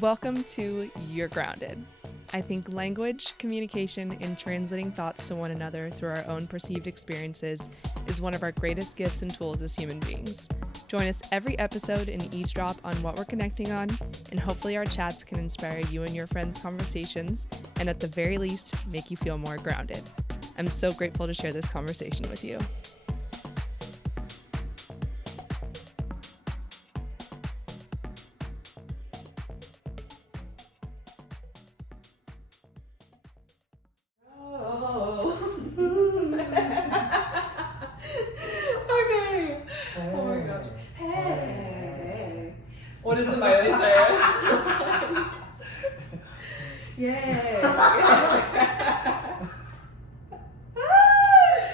Welcome to You're Grounded. I think language, communication, and translating thoughts to one another through our own perceived experiences is one of our greatest gifts and tools as human beings. Join us every episode and eavesdrop on what we're connecting on, and hopefully our chats can inspire you and your friends' conversations, and at the very least, make you feel more grounded. I'm so grateful to share this conversation with you. What is the Miley Cyrus? Yay!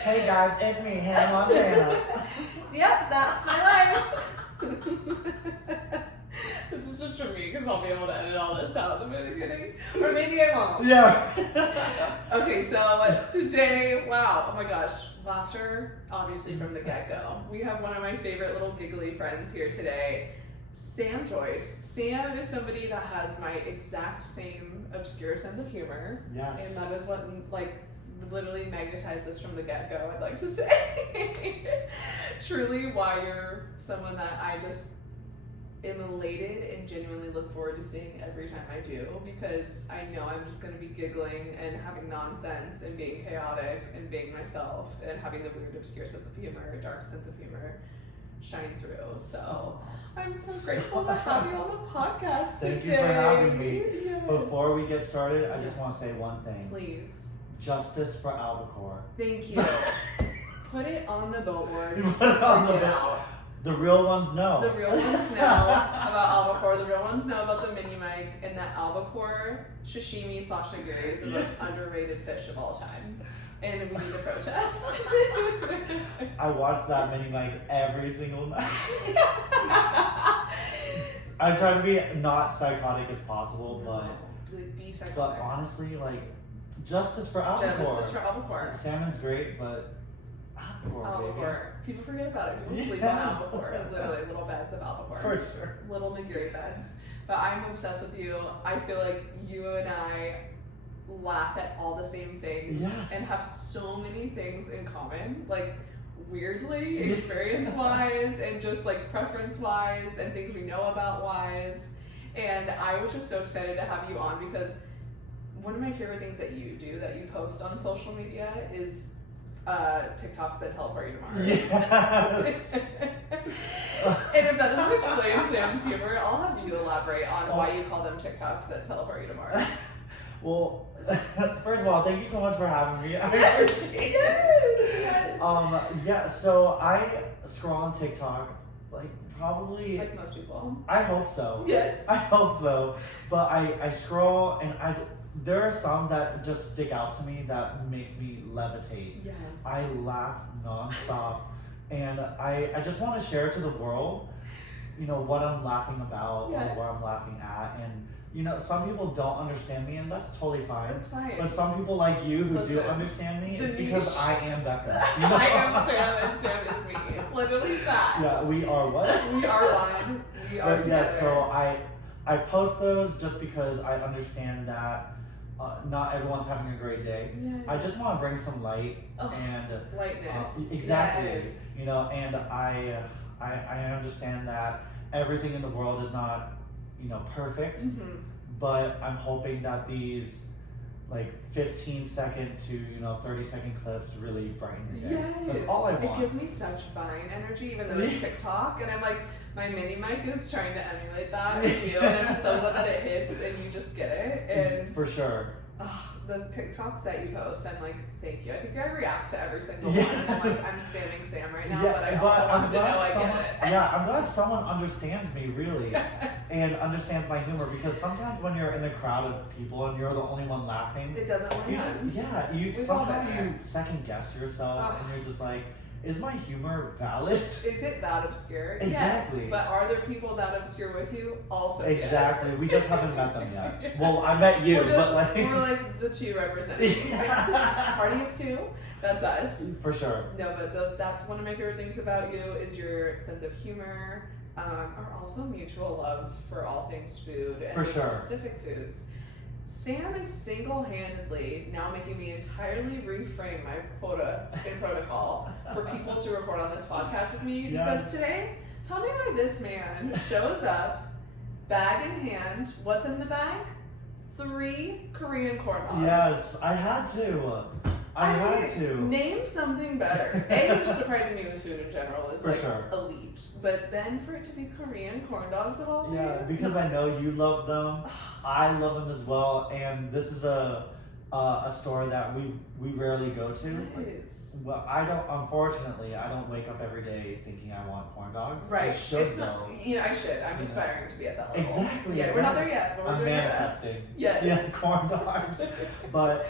Hey guys, it's me, Hannah Montana. Yep, that's my life. This is just for me because I'll be able to edit all this out at the very beginning. Or maybe I won't. Yeah. Okay, so today, wow, oh my gosh, laughter, obviously from the get-go. We have one of my favorite little giggly friends here today. Sam Joyce. Sam is somebody that has my exact same obscure sense of humor. Yes. And that is what, literally magnetized this from the get-go, I'd like to say. Truly why you're someone that I just am elated and genuinely look forward to seeing every time I do, because I know I'm just going to be giggling and having nonsense and being chaotic and being myself and having the weird, obscure sense of humor, dark sense of humor shine through. So I'm so grateful to have you on the podcast today. Thank you for having me. Yes. Before we get started, I just want to say one thing. Please. Justice for albacore. Thank you. Put it on the billboards. Put it on the Bring it bill- out. The real ones know. The real ones know about albacore. The real ones know about the mini mic, and that albacore sashimi / nigiri is the most underrated fish of all time. And we need to protest. I watch that mini mic every single night. I try to be not psychotic as possible, Be but psychotic. honestly, like, justice for albacore. Justice for albacore. Salmon's great, but Albacore. People forget about it. People sleep Yes. on albacore. Literally, little beds of albacore. For sure. Little nigiri beds. But I'm obsessed with you. I feel like you and I laugh at all the same things Yes. and have so many things in common. Like, weirdly, experience-wise and just like preference-wise and things we know about-wise. And I was just so excited to have you on because one of my favorite things that you do, that you post on social media, is TikToks that teleport you to Mars. Yes. And if that doesn't explain Sam's humor, I'll have you elaborate on why you call them TikToks that teleport you to Mars. Well, first of all, thank you so much for having me. I Yes, appreciate yes. yeah, so I scroll on TikTok, like, probably, Like most people. I hope so. Yes. I hope so. But I scroll, and there are some that just stick out to me that makes me levitate. Yes. I laugh nonstop, and I just want to share to the world, what I'm laughing about, Yes. or what I'm laughing at, and some people don't understand me, and that's totally fine. That's fine. But some people like you who do Listen, understand me, the it's because niche- I am Becca. I am Sam and Sam is me. Literally that. Yeah, we are what? We are one. We are But together. yeah, so I post those just because I understand that not everyone's having a great day. Yes. I just want to bring some light and lightness. exactly. Yes. And I understand that everything in the world is not perfect, Mm-hmm. but I'm hoping that these 15-second to 30-second clips really brighten your day. Yes. That's all I want. It gives me such Vine energy, even though it's TikTok, and I'm like, my mini mic is trying to emulate that in you, and I'm so glad that it hits and you just get it. And for sure. The TikToks that you post, I'm like, thank you. I think I react to every single Yes. one. I'm like, I'm spamming Sam right now, Yeah, but I also want him to know I someone, get it. yeah, I'm glad someone understands me really. Yes. And understands my humor, because sometimes when you're in a crowd of people and you're the only one laughing, It doesn't land. you We've all somehow been there. you second guess yourself, Ugh. and you're just like, is my humor valid? Is it that obscure? Exactly. Yes. But are there people that obscure with you? Also, Exactly. yes. We just haven't met them yet. Well, I met you, we're like the two representing. Yeah. Party of two. That's us. For sure. No, but that's one of my favorite things about you is your sense of humor, are also mutual love for all things food and For sure. specific foods. Sam is single-handedly now making me entirely reframe my quota in protocol for people to record on this podcast with me, because today, tell me why this man shows up, bag in hand. What's in the bag? 3 Korean corn dogs. Yes, I had to. I had to. Name something better. A, just surprising me with food in general is For like sure. elite. But then for it to be Korean corn dogs of all things. Yeah, because I know you love them. I love them as well, and this is a store that we rarely go to. Yes. Well, unfortunately, I don't wake up every day thinking I want corn dogs. Right. I should though. I should. I'm aspiring to be at that level. Exactly. Yeah, we're not there yet, but we're I'm doing manifesting. our best. Yes. Yeah, corn dogs. but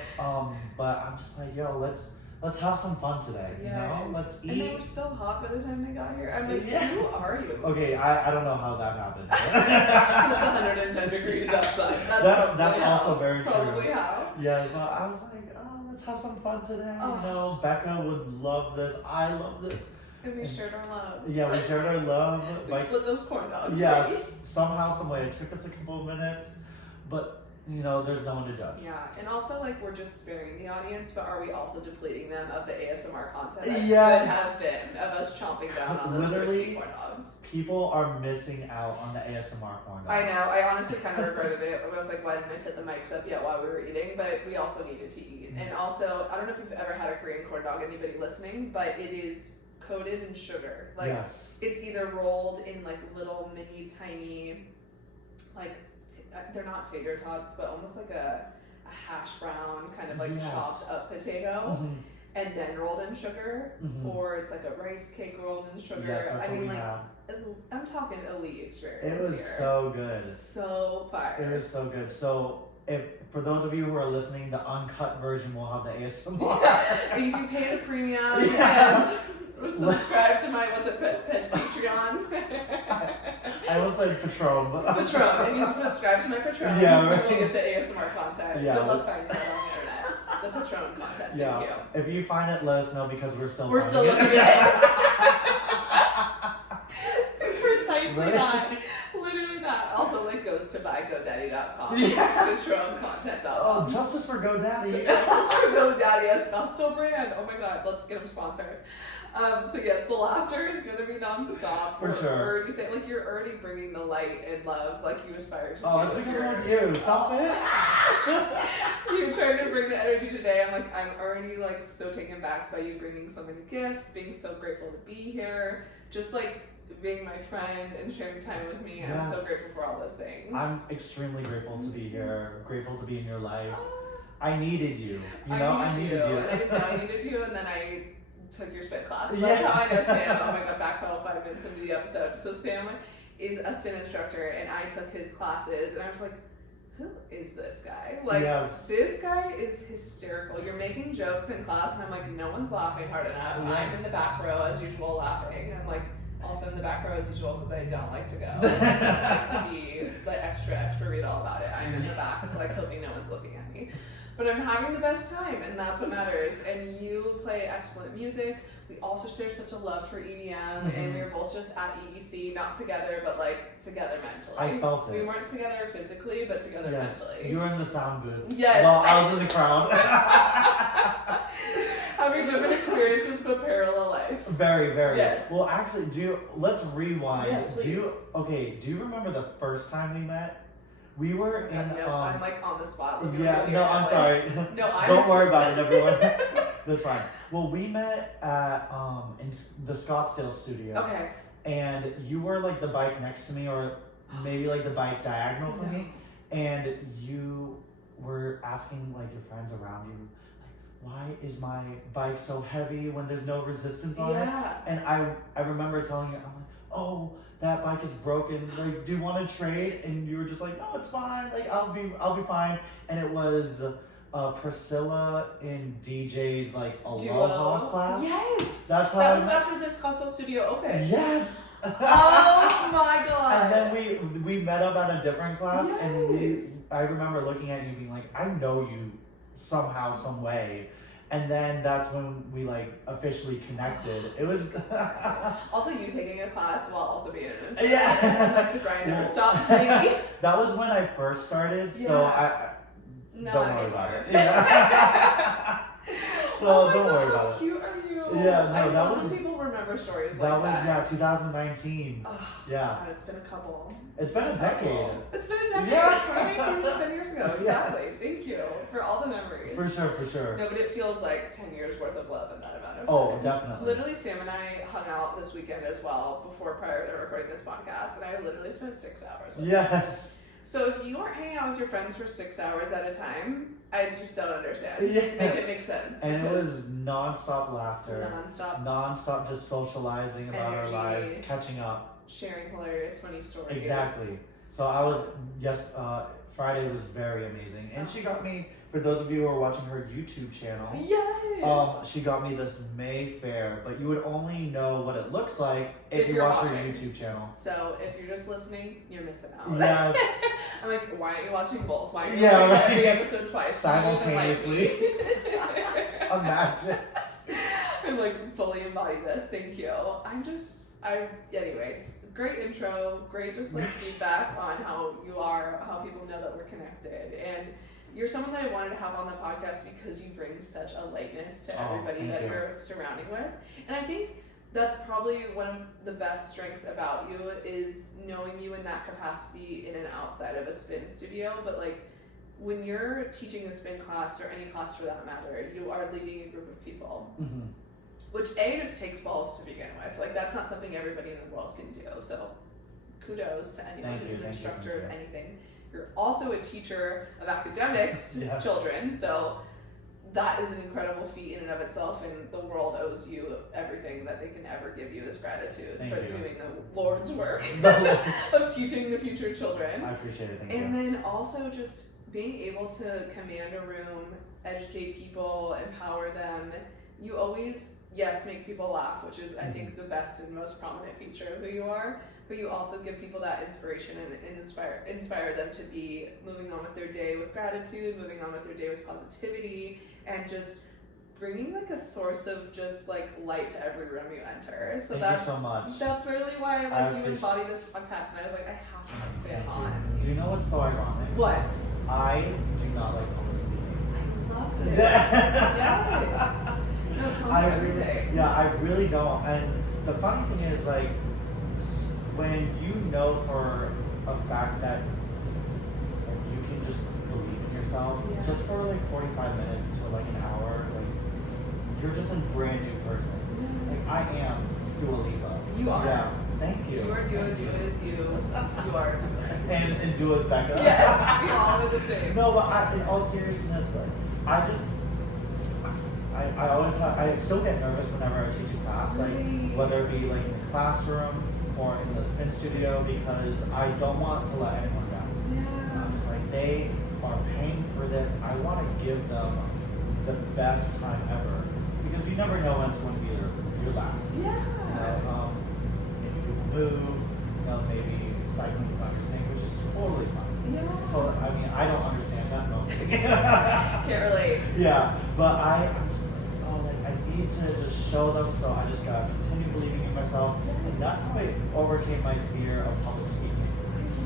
I'm just like, yo, let's have some fun today. You know, let's eat. And they were still hot by the time they got here. I'm like, who are you? Okay, I don't know how that happened. It's 110 degrees outside. That's also very true. Probably how. Yeah, but I was like, let's have some fun today. You know, Becca would love this. I love this. And we shared our love. Yeah, we shared our love. We split those corn dogs. Yes, somehow, some way. It took us a couple of minutes, but you know, there's no one to judge. Yeah, and also like we're just sparing the audience, but are we also depleting them of the ASMR content that has been of us chomping down on those crispy corn dogs? People are missing out on the ASMR corn dogs. I know. I honestly kind of regretted it. I was like, why didn't I set the mics up yet while we were eating? But we also needed to eat. And also, I don't know if you've ever had a Korean corn dog, anybody listening, but it is coated in sugar. Like it's either rolled in like little mini tiny, like they're not tater tots, but almost like a hash brown kind of like chopped up potato, and then rolled in sugar, or it's like a rice cake rolled in sugar. Yes, that's what we have. I'm talking elite experience. It was so good. So fire. It was so good. So for those of you who are listening, the uncut version will have the ASMR. If you pay the premium and subscribe to my Patreon. I almost said Patron. Patron. If you subscribe to my Patron, you will get the ASMR content. Yeah. Good luck finding that on the internet. The Patron content. Yeah. Thank you. If you find it, let us know because we're still looking at it. Precisely that. Literally that. Also, link goes to buygodaddy.com. PatronContent.com. Oh, justice for GoDaddy. Justice for GoDaddy. Yes, not still brand. Oh my god, let's get them sponsored. So yes, the laughter is going to be nonstop. For sure. Or you say, like, you're already bringing the light and love, like you aspire to do. Oh, it's because of you. Stop it. You trying to bring the energy today. I'm already, like, so taken back by you bringing so many gifts, being so grateful to be here, just, like, being my friend and sharing time with me. I'm so grateful for all those things. I'm extremely grateful to be here, grateful to be in your life. I needed you. I needed you. And I didn't know I needed you, and then I took your spin class. So that's how I know Sam. Oh my god, backpedal 5 minutes into the episode. So Sam is a spin instructor, and I took his classes, and I was like, who is this guy? Like, this guy is hysterical. You're making jokes in class, and I'm like, no one's laughing hard enough. I'm in the back row as usual laughing. I'm like, also in the back row as usual because I don't like to go. I like to be the extra read all about it. I'm in the back, like, hoping no one's looking at me. But I'm having the best time, and that's what matters. And you play excellent music. We also share such a love for EDM, and we were both just at EDC, not together, but like together mentally. I felt it. We weren't together physically, but together mentally. You were in the sound booth. Yes. Well, I was in the crowd. Having different experiences but parallel lives. Very, very. Yes. Well, actually, let's rewind. Yes, please. Do you remember the first time we met? We were in. I'm like on the spot. I'm sorry. No, Don't worry about it, everyone. That's fine. Well, we met at in the Scottsdale studio. Okay. And you were like the bike next to me, or maybe like the bike diagonal from me, and you were asking like your friends around you, like, why is my bike so heavy when there's no resistance on it? And I remember telling you, I'm like, oh, that bike is broken. Like, do you want to trade? And you were just like, no, it's fine. Like, I'll be fine. And it was Priscilla in DJ's like Aloha class. Yes. That was after the Scottsdale studio opened. Yes. Oh my god. And then we met up at a different class, and I remember looking at you being like, I know you somehow, some way. And then that's when we like officially connected. It was Also, you taking a class while also being an intern. Yeah. Like the grind never stops, maybe. That was when I first started, so Yeah. I No, don't not worry about anymore. it. Yeah. So Oh my don't God, worry how about it. cute are you? Yeah, no, I that love was- when people remember stories That like was that. 2019. Oh, Yeah. God, it's been a couple. It's been a decade. It's been a decade. Yeah. 2019 was 10 years ago. Exactly. Yes. Thank you for all the memories. For sure. No, but it feels like 10 years worth of love in that amount of time. Oh, definitely. Literally, Sam and I hung out this weekend as well prior to recording this podcast, and I literally spent 6 hours with him. Yes. So if you aren't hanging out with your friends for 6 hours at a time, I just don't understand. Yeah. Make it make sense. And it because was non-stop laughter. non-stop Just socializing about our Energy. lives, catching up. sharing hilarious, funny stories. Exactly. So I was Friday was very amazing, and she got me. For those of you who are watching her YouTube channel, Yes. she got me this Mayfair, but you would only know what it looks like if you you're watch her watching. YouTube channel. So if you're just listening, you're missing out. Yes. I'm like, why aren't you watching both? Why are you Yeah, listening right. to every episode twice? Simultaneously. You don't even like me. Imagine. I'm like, fully embody this. Thank you. Anyways, great intro. Great just like feedback on how you are, how people know that we're connected. And you're someone that I wanted to have on the podcast because you bring such a lightness to everybody thank that you. you're surrounding with. And I think that's probably one of the best strengths about you is knowing you in that capacity in and outside of a spin studio. But like when you're teaching a spin class or any class for that matter, you are leading a group of people. Mm-hmm. Which just takes balls to begin with. Like that's not something everybody in the world can do. So kudos to anyone who's an instructor of anything. You're also a teacher of academics to Yes. children. So that is an incredible feat in and of itself, and the world owes you everything that they can ever give you as gratitude Thank for you. doing the Lord's work The of teaching the future children. I appreciate it. Thank And you. then also just being able to command a room, educate people, empower them. You always, yes, make people laugh, which is, I think, the best and most prominent feature of who you are. But you also give people that inspiration and inspire them to be moving on with their day with gratitude, moving on with their day with positivity, and just bringing like a source of just like light to every room you enter. So Thank you so much. That's really why I like you appreciate- embody this podcast, and I was like, I have to like, say it Thank on. you. Do you know what's so ironic? What? I do not like public speaking. I love this. Yeah. Yes. No, tell me I everything. really, I really don't. And the funny thing is, like, when you know for a fact that you can just believe in yourself, Yeah. just for like 45 minutes or like an hour, like, you're just a brand new person. Like, I am Dua Lipa. You are. Yeah. Thank you. You are Dua, Thank Dua you. is you. You are Dua. And Dua's Becca. Yes, we all are the same. No, but in all seriousness, like, I always I still get nervous whenever I teach a class, like Really? whether it be like in the classroom or in the spin studio, because I don't want to let anyone down. Yeah. I'm just like, they are paying for this. I want to give them the best time ever, because you never know when it's going to be your last. Yeah. Maybe people move. Maybe cycling is not your thing, which is totally fine. Yeah. I mean, I don't understand that. No. Can't relate. Yeah, but I'm just like, oh, like I need to just show them, so I just gotta continue believing in myself, and that's how I overcame my fear of public speaking.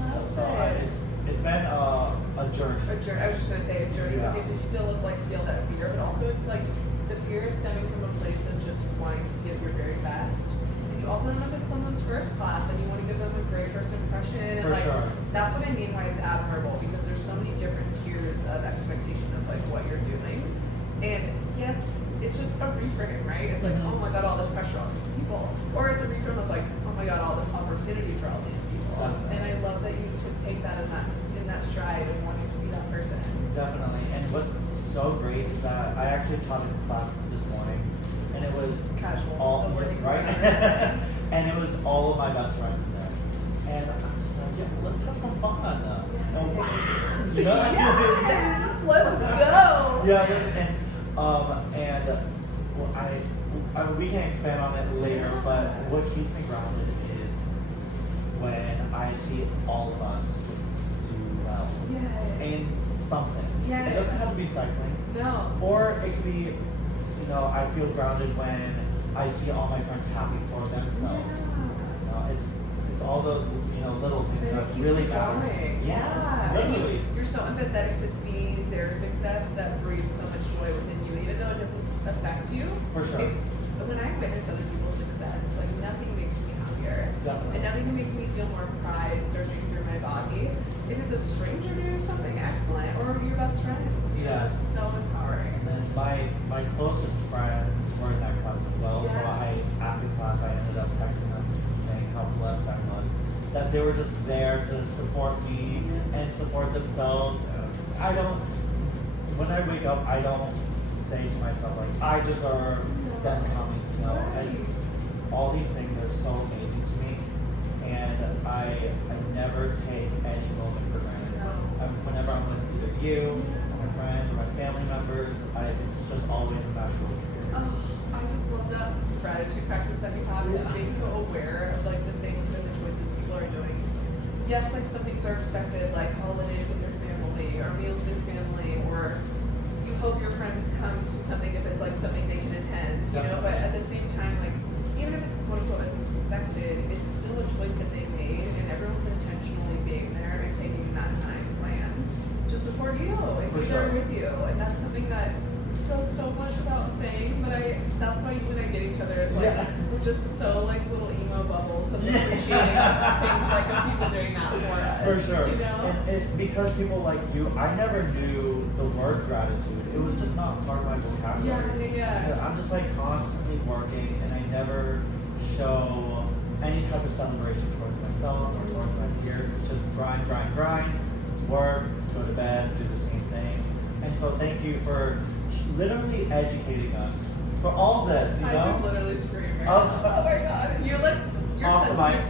I love So this. it's been a journey. A journey. I was just gonna say a journey because Yeah. if you still like feel that fear, but also it's like the fear is stemming from a place of just wanting to give your very best. And you also don't know if it's someone's first class and you want to give them a great first impression. For like, sure. That's what I mean why it's admirable, because there's so many different tiers of expectation of like what you're doing. And yes, it's just a reframe, right? It's like, Mhm. oh my god, all this pressure on these people. Or it's a reframe of like, oh my god, all this opportunity for all these people. Definitely. And I love that you take that in that stride of wanting to be that person. Definitely. And what's so great is that I actually taught a class this morning, and it was Casual, all so worthy. right, and it was all of my best friends in there, and I'm just like, yeah, let's have some fun. Yes, Yeah. yes, let's go. Yeah, and well, I we can expand on it later, but what keeps me grounded is when I see all of us just do well in Yes. something. It doesn't have to be cycling, No. or it could be I feel grounded when I see all my friends happy for themselves. It's all those little things that really matter. Yes, And literally. you're so empathetic to see their success that breeds so much joy within you, even though it doesn't affect you. For sure. It's when I witness other people's success, like nothing makes me happier. Definitely. And nothing can make me feel more pride surging through my body. If it's a stranger doing something excellent or your best friends, Yes. it's so empowering. And then my closest friends were in that class as well. So after class I ended up texting them saying how blessed I was. That they were just there to support me and support themselves. When I wake up, I don't say to myself like, I deserve them coming, It's, all these things are so amazing to me, and I never take any moment for granted. Whenever I'm with either you, or my friends, or my family members, it's just always a magical experience. I just love that gratitude practice that we have, just being so aware of like the things and the choices people are doing. Yes, like some things are expected, like holidays with your family, or meals with your family, or you hope your friends come to something if it's like something they can attend, but at the same time, like even if it's quote unquote expected, it's still a choice that they made, and everyone's intentionally being there and taking that time planned to support you and be there with you. And that's something that goes so much without saying, but that's why you and I get each other is like we're just so like little emo bubbles of appreciating things like of people doing that for us. For sure. And because people like you, I never knew the word gratitude. It was just not part of my vocabulary. I'm just like constantly working, and I never show any type of celebration towards myself or towards my peers. It's just grind. It's work, go to bed, do the same thing. And so thank you for literally educating us for all this, I could literally scream right now. Oh my god. You're off the mic.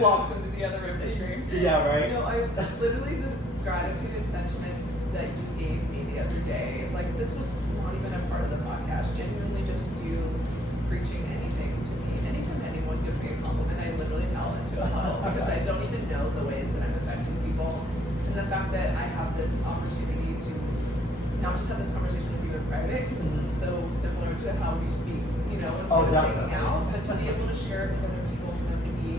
Walks into the other room to scream. Yeah, right? No, I literally, the gratitude and sentiments that you gave me the other day, like this was not even a part of the podcast, genuinely just you preaching anything to me. Anytime anyone gives me a compliment, I literally melt into a huddle because I don't even know the ways that I'm affecting people. And the fact that I have this opportunity to not just have this conversation with you in private, because this is so similar to how we speak, when we're just hanging out, but to be able to share it with other people, for them to be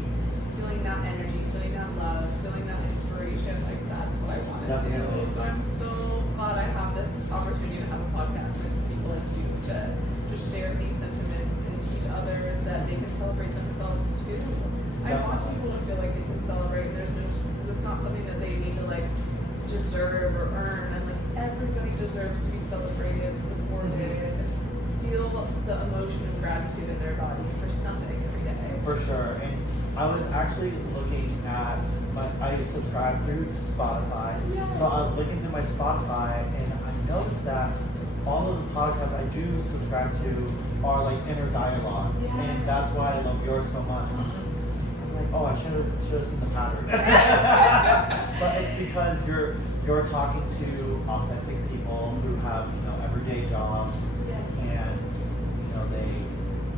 feeling that energy, feeling that love, feeling that inspiration, like that's what I want to do. So I'm so glad I have this opportunity to have a podcast and people like you to just share these sentiments and teach others that they can celebrate themselves too. I want people to feel like they can celebrate. It's not something that they need to like deserve or earn. And like everybody deserves to be celebrated, supported, feel the emotion of gratitude in their body for something every day. For sure. And I was actually looking at I subscribe through Spotify. Yes. So I was looking through my Spotify, and I noticed that all of the podcasts I do subscribe to are like inner dialogue. Yes. And that's why I love yours so much. I'm like, I should have seen the pattern. But it's because you're talking to authentic people who have everyday jobs. Yes. And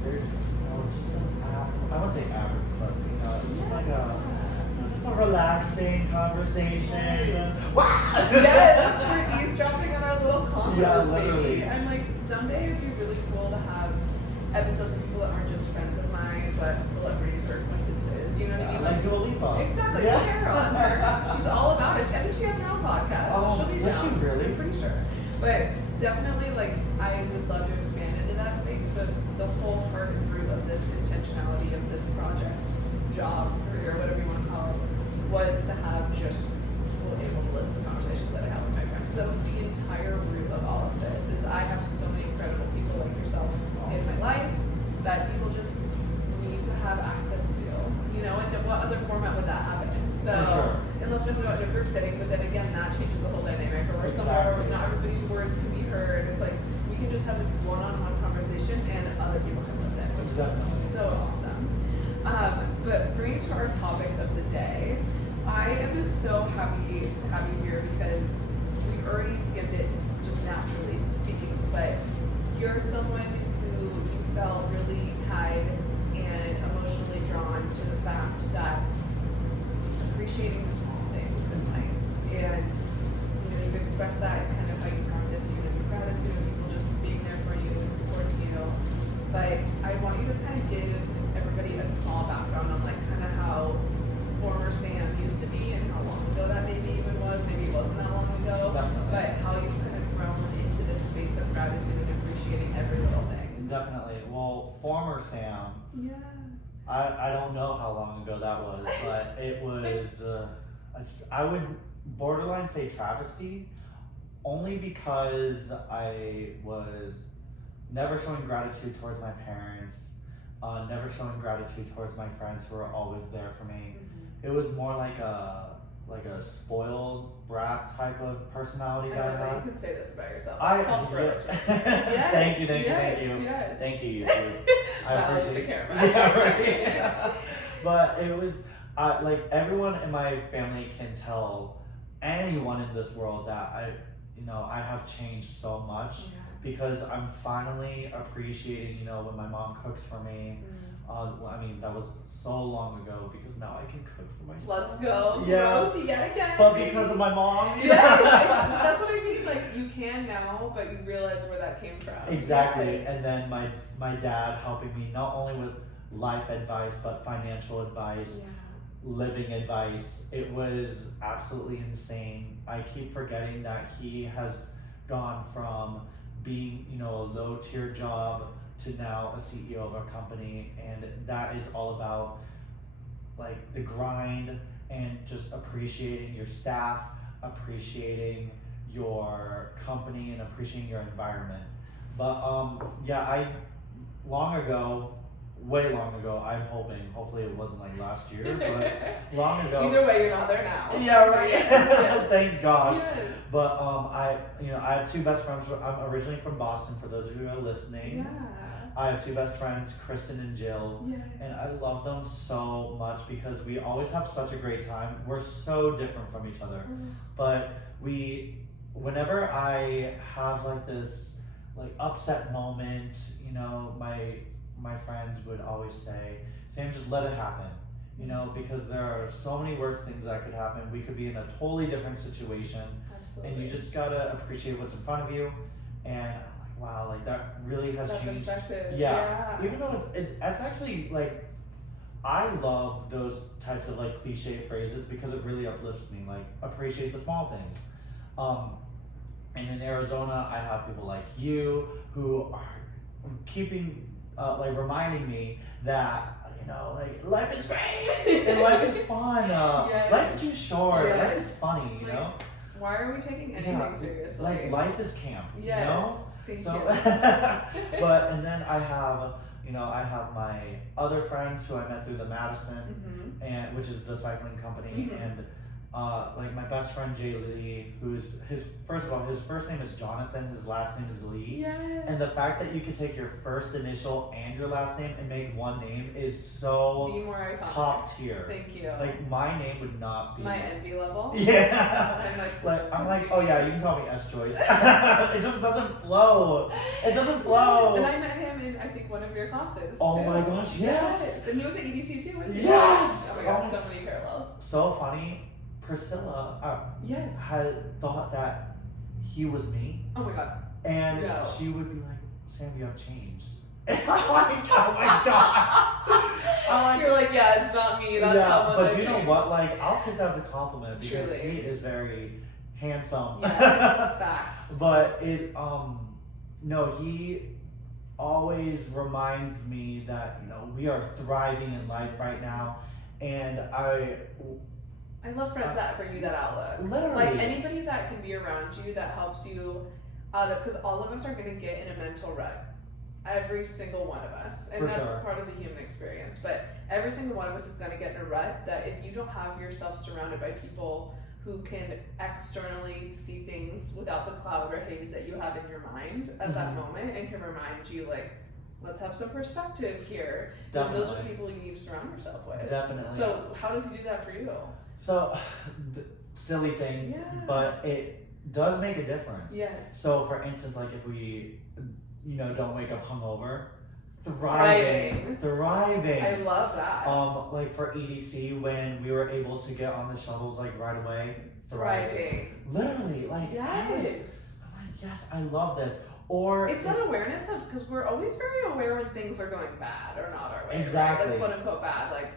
they're just I wouldn't say average, but it's just like a relaxing conversation. Yes. We're eavesdropping on our little combos, literally. baby. I'm like, someday it'd be really cool to have episodes of people that aren't just friends of mine, but celebrities or acquaintances. You know what I mean? Like Dua Lipa. Exactly. Yeah. Hair on her. She's all about it. I think she has her own podcast, so she'll be down. Does she really? I'm pretty sure. But definitely, like, I would love to expand into that space. But the whole heart and root of this intentionality of this project, job, career, whatever you want to call it, was to have just people able to listen to conversations that I have with my friends. That was the entire root of all of this. Is I have so many incredible people like yourself in my life that people just need to have access to, and what other format would that happen in? So, unless we go into a group setting, but then again, that changes the whole dynamic, or somewhere where not everybody's words can be heard. It's like, we can just have a one-on-one conversation and other people can listen, which is so awesome. But bringing to our topic of the day, I am just so happy to have you here because we've already skimmed it just naturally speaking, but you're someone who you felt really tied and emotionally drawn to the fact that appreciating the small things in life, and you've expressed that in kind of definitely. Well, former Sam. Yeah. I don't know how long ago that was, but it was. I would borderline say travesty, only because I was never showing gratitude towards my parents, never showing gratitude towards my friends who were always there for me. Mm-hmm. It was more like a spoiled brat type of personality that I love that had. you can say this about yourself. It's called growth. Yes, thank you. Yes. Thank you, YouTube. I Malice appreciate to it. camera. Yeah, right. Yeah. But it was like everyone in my family can tell anyone in this world that I have changed so much Yeah. because I'm finally appreciating, when my mom cooks for me. I mean, that was so long ago because now I can cook for myself. Let's go. Yeah. Growth yet again. But because of my mom. Yes, that's what I mean. Like, you can now, but you realize where that came from. Exactly. Yes. And then my dad helping me not only with life advice but financial advice, living advice. It was absolutely insane. I keep forgetting that he has gone from being, a low tier job to now a CEO of a company, and that is all about like the grind and just appreciating your staff, appreciating your company, and appreciating your environment. But way long ago, hopefully it wasn't like last year, but long ago. Either way, you're not there now. Yeah, right. Yes. Thank God. Yes. But I have two best friends. I'm originally from Boston. For those of you who are listening, Yeah. I have two best friends, Kristen and Jill, Yes. and I love them so much because we always have such a great time. We're so different from each other, but whenever I have like this like upset moment, my friends would always say, Sam, just let it happen. Because there are so many worse things that could happen. We could be in a totally different situation. Absolutely. And you just gotta appreciate what's in front of you. And I'm like, wow, like that really has that changed. perspective. Yeah. Even though it's actually like, I love those types of like cliche phrases because it really uplifts me. Like, appreciate the small things. And in Arizona, I have people like you who are keeping, reminding me that, like life is great and life is fun. Yes. Life's too short. Yes. Life is funny, Why are we taking anything seriously? Like life is camp. Yes. Thank you. And then I have my other friends who I met through the Madison, and which is the cycling company, and like my best friend Jay Lee, his first name is Jonathan, his last name is Lee. Yes. And the fact that you could take your first initial and your last name and make one name is so Be more iconic. top tier. Thank you. Like my name would not be my envy level. Yeah. I'm like, oh yeah, you can call me S Joyce. It just doesn't flow. It doesn't flow. And I met him in, I think, one of your classes. Oh too. my gosh, yes. And he was at EDC too with you. Yes. Oh my god, so many parallels. So funny. Priscilla yes. had thought that he was me. Oh my god. And No. she would be like, Sam, you have changed. And I'm like, oh my god. You're like, yeah, it's not me. That's how much but I you know changed. what? Like, I'll take that as a compliment because Truly. he is very handsome. Yes, facts. But he always reminds me that, we are thriving in life right now. And I love friends that bring you that outlook. Literally. Like anybody that can be around you that helps you out of, because all of us are going to get in a mental rut. Every single one of us. And For that's sure. part of the human experience. But every single one of us is going to get in a rut that if you don't have yourself surrounded by people who can externally see things without the cloud or haze that you have in your mind at that moment and can remind you, like, let's have some perspective here. Definitely. Those are the people you need to surround yourself with. Definitely. So how does he do that for you? So, silly things, Yeah. but it does make a difference. Yes. So, for instance, like if we, don't wake up hungover, thriving. I love that. Like for EDC, when we were able to get on the shuttles like right away, Thriving. Literally, like Yes. I'm like, yes, I love this. Or it's that awareness of, because we're always very aware when things are going bad or not our way. Exactly. Right? Like, quote unquote bad, like,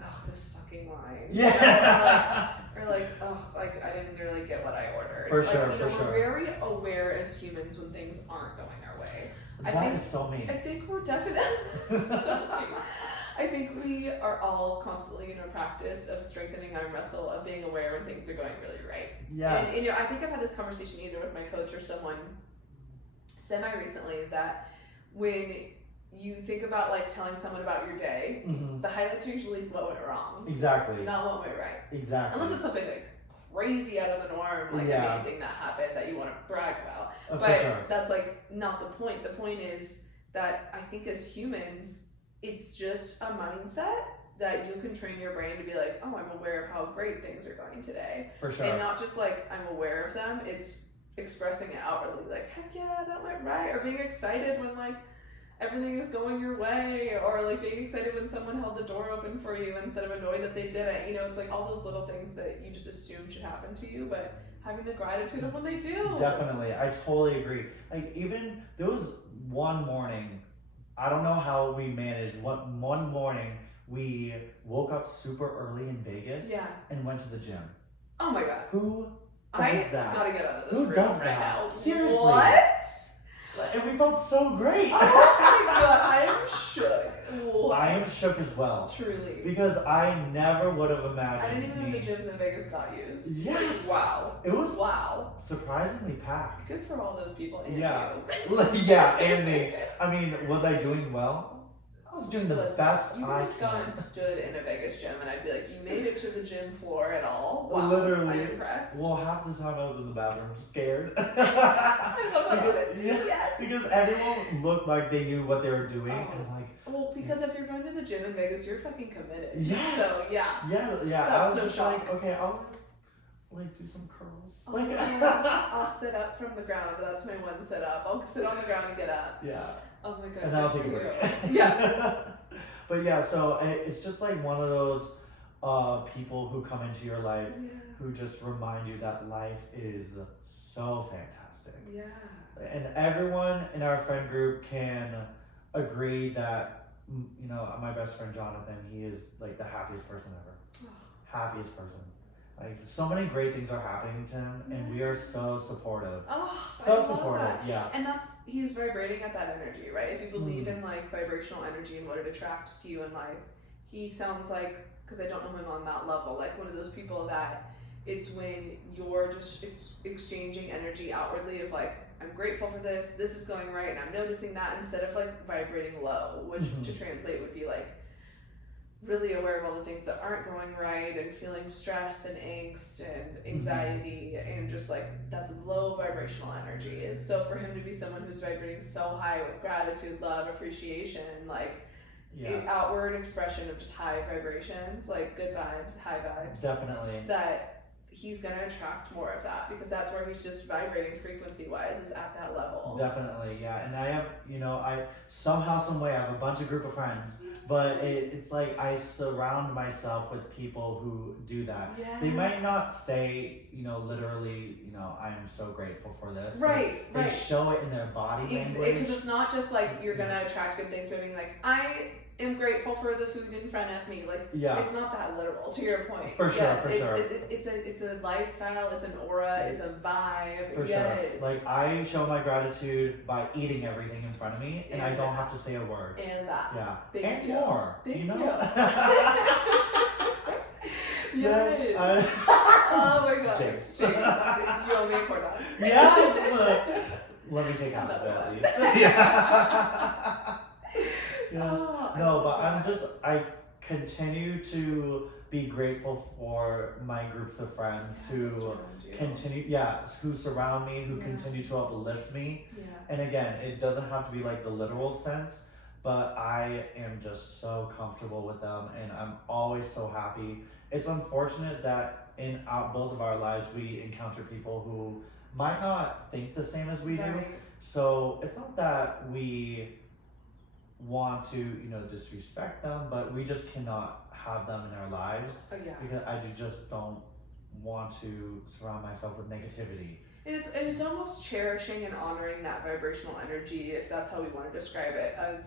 oh, this fucking wine. Yeah. Or like, oh, like I didn't really get what I ordered. For like, sure, we're for sure. very aware as humans when things aren't going our way. That is so mean. I think we're definitely so mean. I think we are all constantly in a practice of strengthening our muscle of being aware when things are going really right. Yes. And I think I've had this conversation either with my coach or someone semi-recently that when you think about like telling someone about your day, the highlights are usually what went wrong. Exactly. Not what went right. Exactly. Unless it's something like crazy out of the norm, like amazing that happened that you want to brag about. But that's like not the point. The point is that I think as humans, it's just a mindset that you can train your brain to be like, oh, I'm aware of how great things are going today. For sure. And not just like I'm aware of them, it's expressing it outwardly, like, heck yeah, that went right. Or being excited when like everything is going your way, or like being excited when someone held the door open for you instead of annoyed that they didn't. It's like all those little things that you just assume should happen to you, but having the gratitude of when they do. Definitely. I totally agree. Like even there was one morning, I don't know how we managed. One morning we woke up super early in Vegas and went to the gym. Oh my god. Who does that? I gotta get out of this Who room does right that? now. Seriously. What? And we felt so great. Oh my god, I am shook. What? I am shook as well. Truly. Because I never would have imagined. I didn't even know the gyms in Vegas got used. Yes. Wow. It was surprisingly packed. Good for all those people and yeah. you. Yeah, and me. I mean, was I doing well? I was doing the best You I just gone and stood in a Vegas gym and I'd be like, you made it to the gym floor at all? Wow, Literally. I'm impressed. Well, half the time I was in the bathroom scared. I love that honesty, yes. Because everyone looked like they knew what they were doing and like... Well, because if you're going to the gym in Vegas, you're fucking committed. Yes! So, yeah. Yeah. That's I was no just shock. like, okay, I'll like do some curls. Oh, Like, yeah. I'll sit up from the ground. That's my one sit up. I'll sit on the ground and get up. Yeah. Oh my god. And then I'll take a break. Yeah. But yeah, so it's just like one of those people who come into your life who just remind you that life is so fantastic. Yeah. And everyone in our friend group can agree that, my best friend Jonathan, he is like the happiest person ever. Happiest person. Like so many great things are happening to him, and we are so supportive. So supportive, yeah. And he's vibrating at that energy, right? If you believe in like vibrational energy and what it attracts to you in life, he sounds like, because I don't know him on that level, like one of those people that it's when you're just exchanging energy outwardly of like, I'm grateful for this is going right, and I'm noticing that, instead of like vibrating low, which to translate would be like really aware of all the things that aren't going right and feeling stress and angst and anxiety and just like that's low vibrational energy. So for him to be someone who's vibrating so high with gratitude, love, appreciation, like an outward expression of just high vibrations, like good vibes, high vibes. Definitely. That he's going to attract more of that because that's where he's just vibrating frequency wise is at that level. Definitely, yeah. And I have, I somehow, some way, I have a bunch of group of friends, but it's like I surround myself with people who do that. Yeah. They might not say, literally, I'm so grateful for this. Right. They show it in their body language. Because it's not just like you're going to attract good things by being like, I am grateful for the food in front of me. Like, it's not that literal, to your point. For sure, for sure. It's a lifestyle, it's an aura, it's a vibe. For sure. Like, I show my gratitude by eating everything in front of me, and I don't have to say a word. And that. Yeah. Thank you. More. Thank you. Yes. Oh my god. Jinx. You owe me a corn dog. Yes. Let me take out of it at least. Yeah. Yes. No, but I continue to be grateful for my groups of friends who who surround me, who continue to uplift me. Yeah. And again, it doesn't have to be like the literal sense, but I am just so comfortable with them and I'm always so happy. It's unfortunate that in both of our lives we encounter people who might not think the same as we do. So it's not that we want to, disrespect them, but we just cannot have them in our lives. Because I just don't want to surround myself with negativity. And it's almost cherishing and honoring that vibrational energy, if that's how we want to describe it, of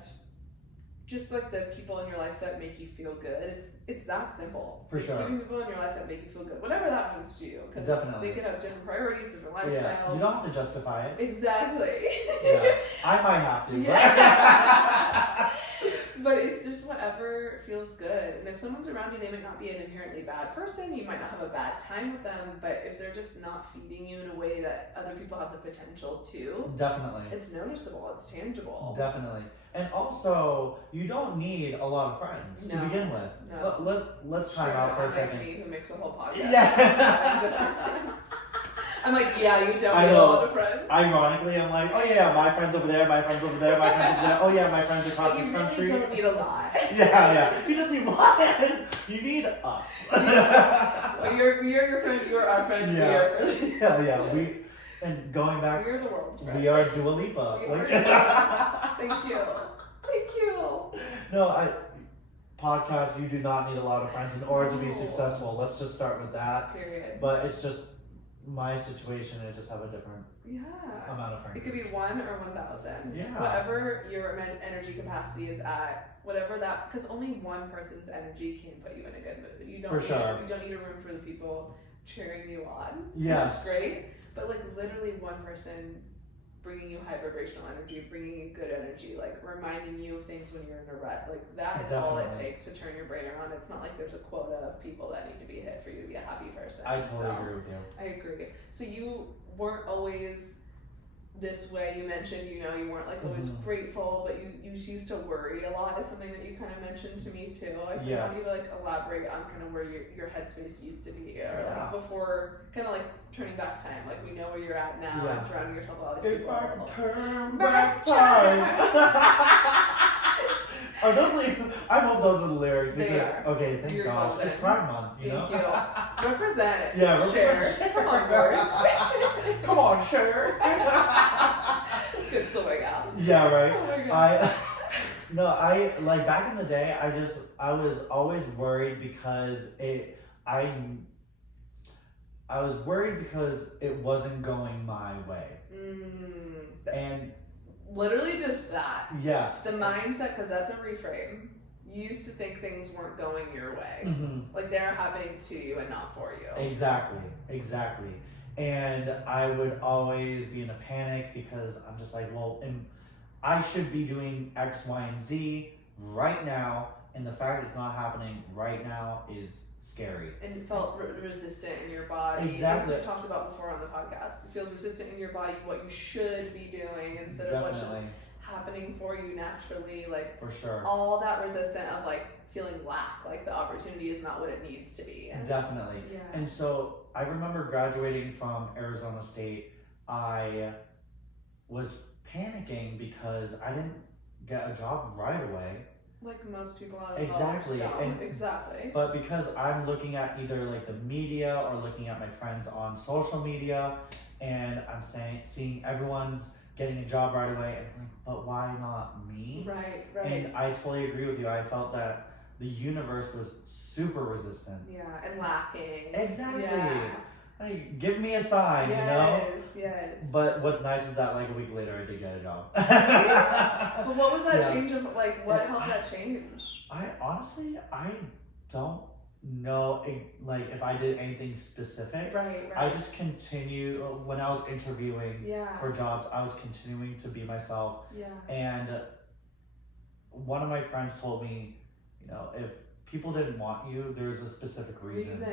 just like the people in your life that make you feel good. It's that simple. For sure. Giving people in your life that make you feel good, whatever that means to you, because Definitely. they could have different priorities, different lifestyles. Yeah. You don't have to justify it. Exactly. Yeah. I might have to. Yeah. But it's just whatever feels good. And if someone's around you, they might not be an inherently bad person. You might not have a bad time with them. But if they're just not feeding you in a way that other people have the potential to, Definitely. it's noticeable. It's tangible. Definitely. And also, you don't need a lot of friends to begin with. No. Let's time out for a second. Me, who makes a whole podcast. Yeah. I'm like, yeah, you don't need a lot of friends. Ironically, I'm like, oh yeah, my friends over there, my friends over there, my friends over there. Oh yeah, my friends across the country. You really don't need a lot. Yeah. You just need one. You need us. Yes. Well, you're your friend. You're our friend. Yeah. We are friends. Yeah. Yes. And going back, we're the world's friend. we are Dua Lipa. We are. Thank you. No, podcast, you do not need a lot of friends in order to be successful. Let's just start with that. Period. But it's just my situation. I just have a different amount of friends. It could be 1 or 1,000. Yeah. Whatever your energy capacity is at, whatever that, because only one person's energy can put you in a good mood. You don't You don't need a room for the people cheering you on, which is great. But like literally one person bringing you high vibrational energy, bringing you good energy, like reminding you of things when you're in a rut. Like that is all it takes to turn your brain around. It's not like there's a quota of people that need to be hit for you to be a happy person. I totally agree with you. I agree. So you weren't always this way. You mentioned, you weren't like always grateful, but you used to worry a lot is something that you kind of mentioned to me too. I think how do you like elaborate on kind of where your headspace used to be, or like before, kind of like turning back time, like we know where you're at now and surrounding yourself with all these people. If I could turn back time. Are those like, I hope those are the lyrics because they are. Okay, thank gosh, it's Pride Month, you know. Thank you. Represent. Yeah, Share. Come on, George. Come on, share. Good slipping out. Yeah, right. Oh my God. I like back in the day. I was always worried because I was worried because it wasn't going my way. And literally just that. Yes. The mindset, because that's a reframe. You used to think things weren't going your way. Like they're happening to you and not for you. Exactly. And I would always be in a panic because I'm just like, well, I should be doing X, Y, and Z right now. And the fact it's not happening right now is scary. And it felt resistant in your body. Exactly. That's what we talked about before on the podcast. It feels resistant in your body, what you should be doing instead of what's just happening for you naturally. Like, for sure. All that resistant of like feeling lack, like the opportunity is not what it needs to be. Definitely. Yeah. And so I remember graduating from Arizona State, I was panicking because I didn't get a job right away. Like most people out of college. Exactly. But because I'm looking at either like the media or looking at my friends on social media, and I'm seeing everyone's getting a job right away, and I'm like, but why not me? Right. And I totally agree with you. I felt that the universe was super resistant. Yeah, and lacking. Exactly. Yeah. Like, give me a sign, you know? Yes. But what's nice is that like a week later I did get a job. But what was that change of, like, what helped that change? I don't know like if I did anything specific. Right. I just continued, when I was interviewing for jobs, I was continuing to be myself. Yeah. And one of my friends told me, if people didn't want you, there's a specific reason.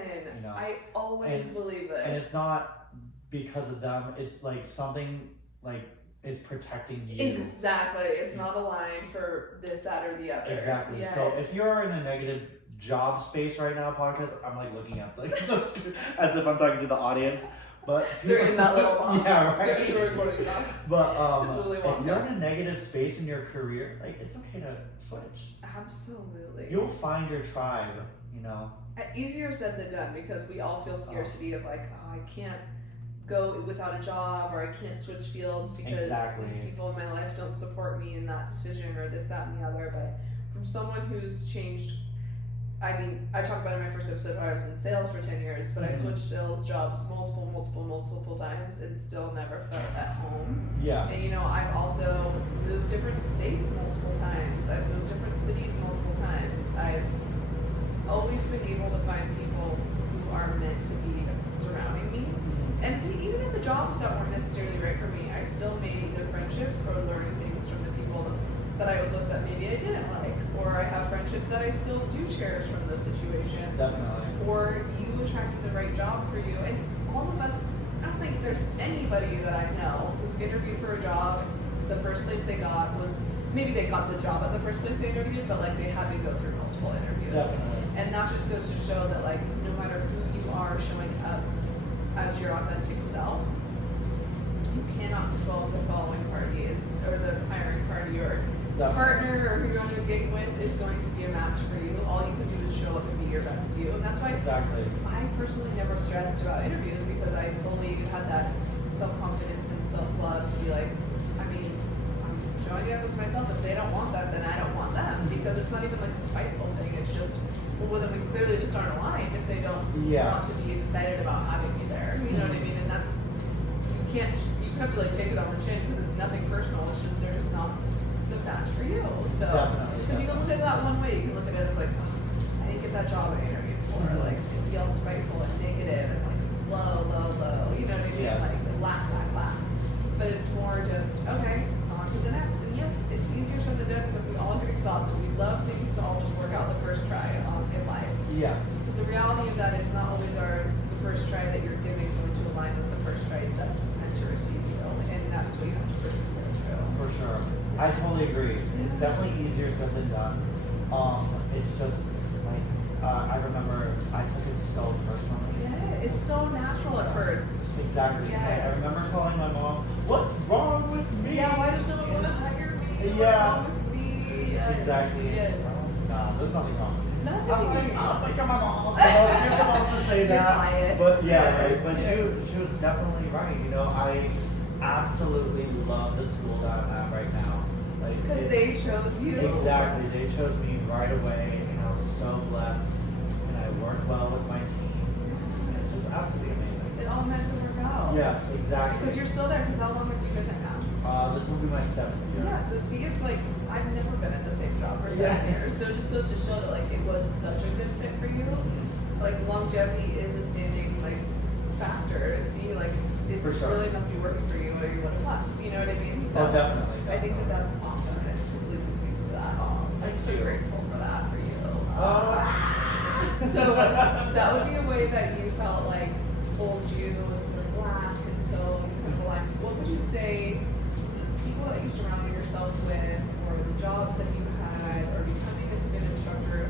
I always believe this. And it's not because of them, it's like something like is protecting you. Exactly. It's not aligned for this, that, or the other. Exactly. Yes. So if you're in a negative job space right now, podcast, I'm like looking at like as if I'm talking to the audience. But they're in that little box. Yeah, right. They're in the recording box. But it's really if you're in a negative space in your career, like it's okay to switch. Absolutely. You'll find your tribe, Easier said than done, because we all feel scarcity of like, oh, I can't go without a job, or I can't switch fields because these people in my life don't support me in that decision, or this, that, and the other. But from someone who's changed I mean, I talked about in my first episode how I was in sales for 10 years, but I switched sales jobs multiple times and still never felt at home. Yes. And you know, I've also moved different states multiple times. I've moved different cities multiple times. I've always been able to find people who are meant to be surrounding me. And even in the jobs that weren't necessarily right for me, I still made either friendships or learning things from the people that I was with that maybe I didn't like. Or I have friendships that I still do cherish from those situations. Definitely. Or you attracting the right job for you. And all of us, I don't think there's anybody that I know who's interviewed for a job. The first place they got was, maybe they got the job at the first place they interviewed, but like they had to go through multiple interviews. Definitely. And that just goes to show that like no matter who you are showing up as your authentic self, you cannot control if the following party is, or the hiring party or partner or who you're on a date with is going to be a match for you. All you can do is show up and be your best you. And that's why I personally never stressed about interviews, because I fully had that self-confidence and self-love to be like, I mean, I'm showing up as myself. If they don't want that, then I don't want them, because it's not even like a spiteful thing. It's just, well, then we clearly just aren't aligned if they don't want to be excited about having me there. You know what I mean? And that's, you just have to like take it on the chin, because it's nothing personal. It's just, they're just not the match for you. So, because you can look at it that one way. You can look at it as like, oh, I didn't get that job I interviewed for. Like, be all spiteful and negative and like low. You know what I mean? Yes. Like lack. But it's more just, okay, on to the next. And yes, it's easier said than done, because we all get exhausted. We love things to all just work out the first try in life. Yes. But the reality of that is not always the first try that you're giving going to align with the first try that's meant to receive you. And that's what you have to persevere through. For sure. I totally agree. It's definitely easier said than done. It's just like I remember I took it so personally. Yeah, it's so natural at first. Exactly. Yes. I remember calling my mom, "What's wrong with me? Yeah, why does no one want to hire me? What's Yeah. wrong with me?" Yes. Exactly. Yeah. No, there's nothing wrong. Nothing. I'm like, I don't think I'm my mom. You know, you're supposed to say You're that. biased. But yeah, right. Yes. But she was definitely right. You know, I absolutely love the school that I'm at right now. Because they chose you. Exactly. They chose me right away, and I was so blessed. And I work well with my teams. And it's just absolutely amazing. It all meant to work out. Yes, exactly. Because you're still there. Because how long have you been there now? This will be my 7th year. Yeah. So see, it's like I've never been in the same job for 7 years. So it just goes to show that like it was such a good fit for you. Like longevity is a standing like factor to see like it really must be working for you, or you would have left. Do you know what I mean? So definitely. I think that's awesome, and it completely speaks to that. I'm so grateful for that for you. So that would be a way that you felt like old you was feeling lack until you kind of aligned. What would you say to the people that you surrounded yourself with, or the jobs that you had, or becoming a spin instructor?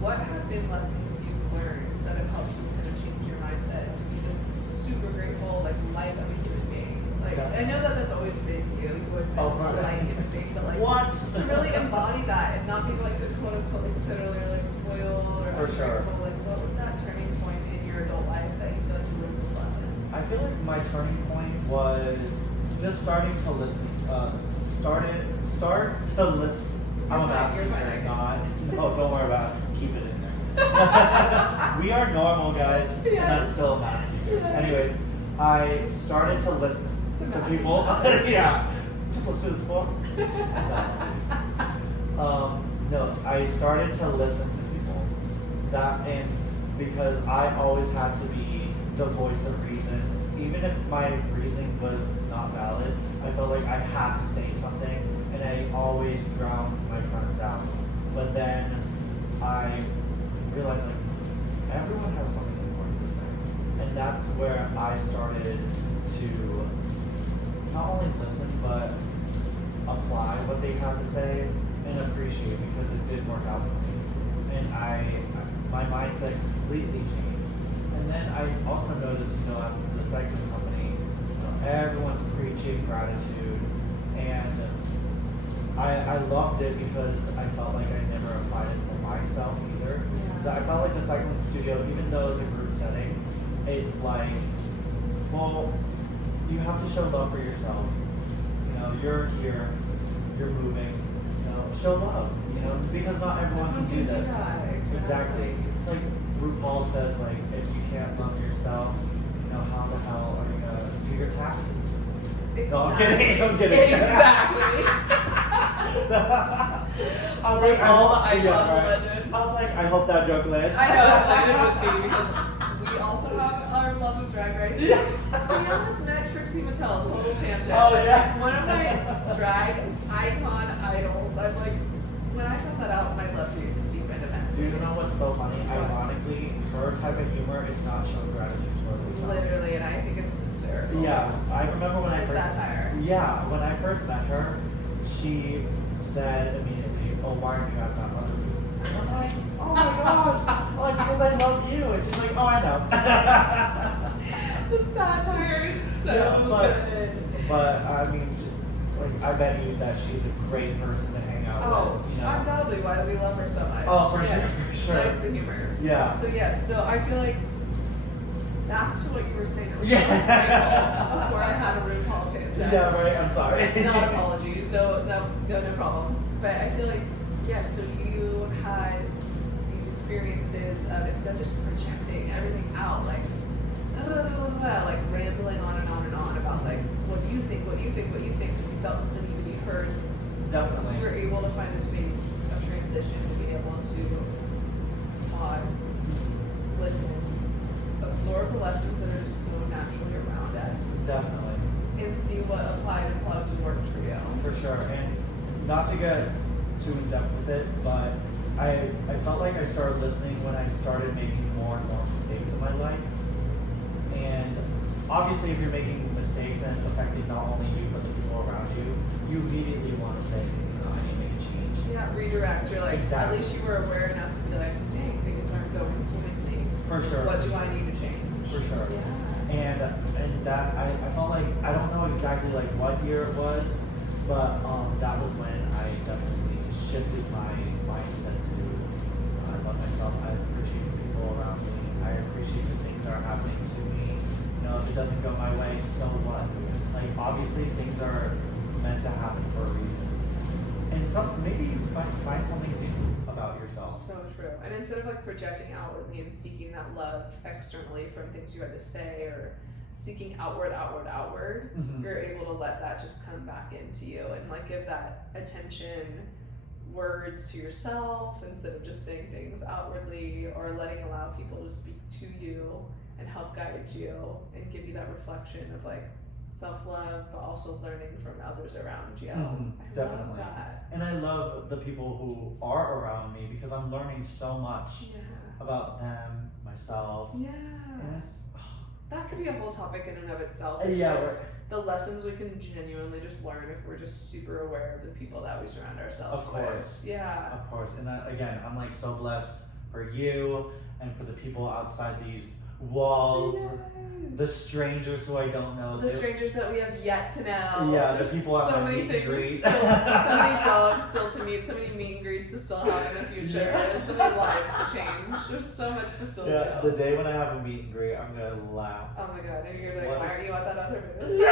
What have been lessons you've learned that have helped you kind of change your mindset to be this super grateful, like light of a human being? Like I know that that's always been you. You've always been a light human being, but like to really embody that and not be like the quote unquote, like you said earlier, like spoiled or ungrateful. Like what was that turning point in your adult life that you feel like you learned this lesson? I feel like my turning point was just starting to listen. Start to listen. I'm a math teacher, not. No, don't worry about it. Keep it in there. We are normal, guys, and I'm still a math teacher. Yes. Anyways, I started to listen to people. Yeah. 2 + 2 is 4. No, I started to listen to people. And because I always had to be the voice of reason, even if my reasoning was not valid, I felt like I had to say something, and I always drowned my friends out. But then I realized like everyone has something important to say, and that's where I started to not only listen but apply what they had to say and appreciate, because it did work out for me, and my mindset completely changed. And then I also noticed, at the cycling company, everyone's preaching gratitude, and I loved it because I felt like I never applied it for myself either. Yeah. I felt like the cycling studio, even though it's a group setting, it's like, well, you have to show love for yourself. You're here, you're moving, show love, because not everyone can do this. Exactly. Like RuPaul says, like, if you can't love yourself, how the hell are you gonna do your taxes? Exactly. No, I'm kidding. I'm kidding. Exactly. I was like, all the icon legend. I was like, I hope that joke lands. I know, it landed with me because we also have our love of Drag Race. Yeah. Sam has met Trixie Mattel, total tangent. Oh, but yeah. one of my drag icon idols. I'm like, when I found that out, my love for you just deepened immensely. Do you know what's so funny? Ironically, her type of humor is not showing gratitude towards herself. Literally, and I think it's hysterical. Yeah, I remember when I The first satire. Yeah, when I first met her, she said immediately, "Oh, why aren't you at that other booth?" And I'm like, "Oh my gosh!" I'm like, because I love you, and she's like, "Oh, I know." The satire is so good. But I mean, like, I bet you that she's a great person to hang out with. Undoubtedly. Why do we love her so much? Oh, for yes. sure. Sense of humor. Yeah. So I feel like back to what you were saying. It was Yeah. so insightful before I had a RuPaul tangent. Yeah, right. I'm sorry. Not apology. No problem. But I feel like, so you had these experiences of, instead of just projecting everything out, like rambling on and on and on about like what you think, because you felt the need to be heard. Definitely. You were able to find a space of transition to be able to pause, listen, absorb the lessons that are just so naturally around us. Definitely. And see what applied and plugged and worked for you. For sure. And not to get too in depth with it, but I felt like I started listening when I started making more and more mistakes in my life. And obviously, if you're making mistakes and it's affecting not only you but the people around you, you immediately want to say, I need to make a change. Yeah, redirect. You're like, Exactly. at least you were aware enough to be like, dang, things aren't going swimmingly. For sure. What do I need to change? For sure. Yeah. And that I felt like, I don't know exactly like what year it was, but that was when I definitely shifted my mindset to I love myself, I appreciate the people around me, I appreciate the things that are happening to me. If it doesn't go my way, so what? Like, obviously things are meant to happen for a reason. And maybe you might find something new about yourself. So true. And instead of like projecting outwardly and seeking that love externally from things you had to say, or seeking outward, Mm-hmm. you're able to let that just come back into you and like give that attention, words to yourself instead of just saying things outwardly, or allow people to speak to you and help guide you and give you that reflection of like self-love, but also learning from others around you. Definitely. Love that. And I love the people who are around me because I'm learning so much about them, myself. Yeah. And it's, that could be a whole topic in and of itself. It's just the lessons we can genuinely just learn if we're just super aware of the people that we surround ourselves Of course. with. Yeah. Of course. And again, I'm like so blessed for you and for the people outside these walls. Yes. The strangers who I don't know. The strangers that we have yet to know. Yeah, There's the people at so my many meet and things, greet. so many dogs still to meet, so many meet and greets to still have in the future. Yeah. There's so many lives to change. There's so much to still Yeah, do. the day when I have a meet and greet, I'm gonna laugh. Oh my god, and you're gonna be What like, why is- aren't you at that other booth?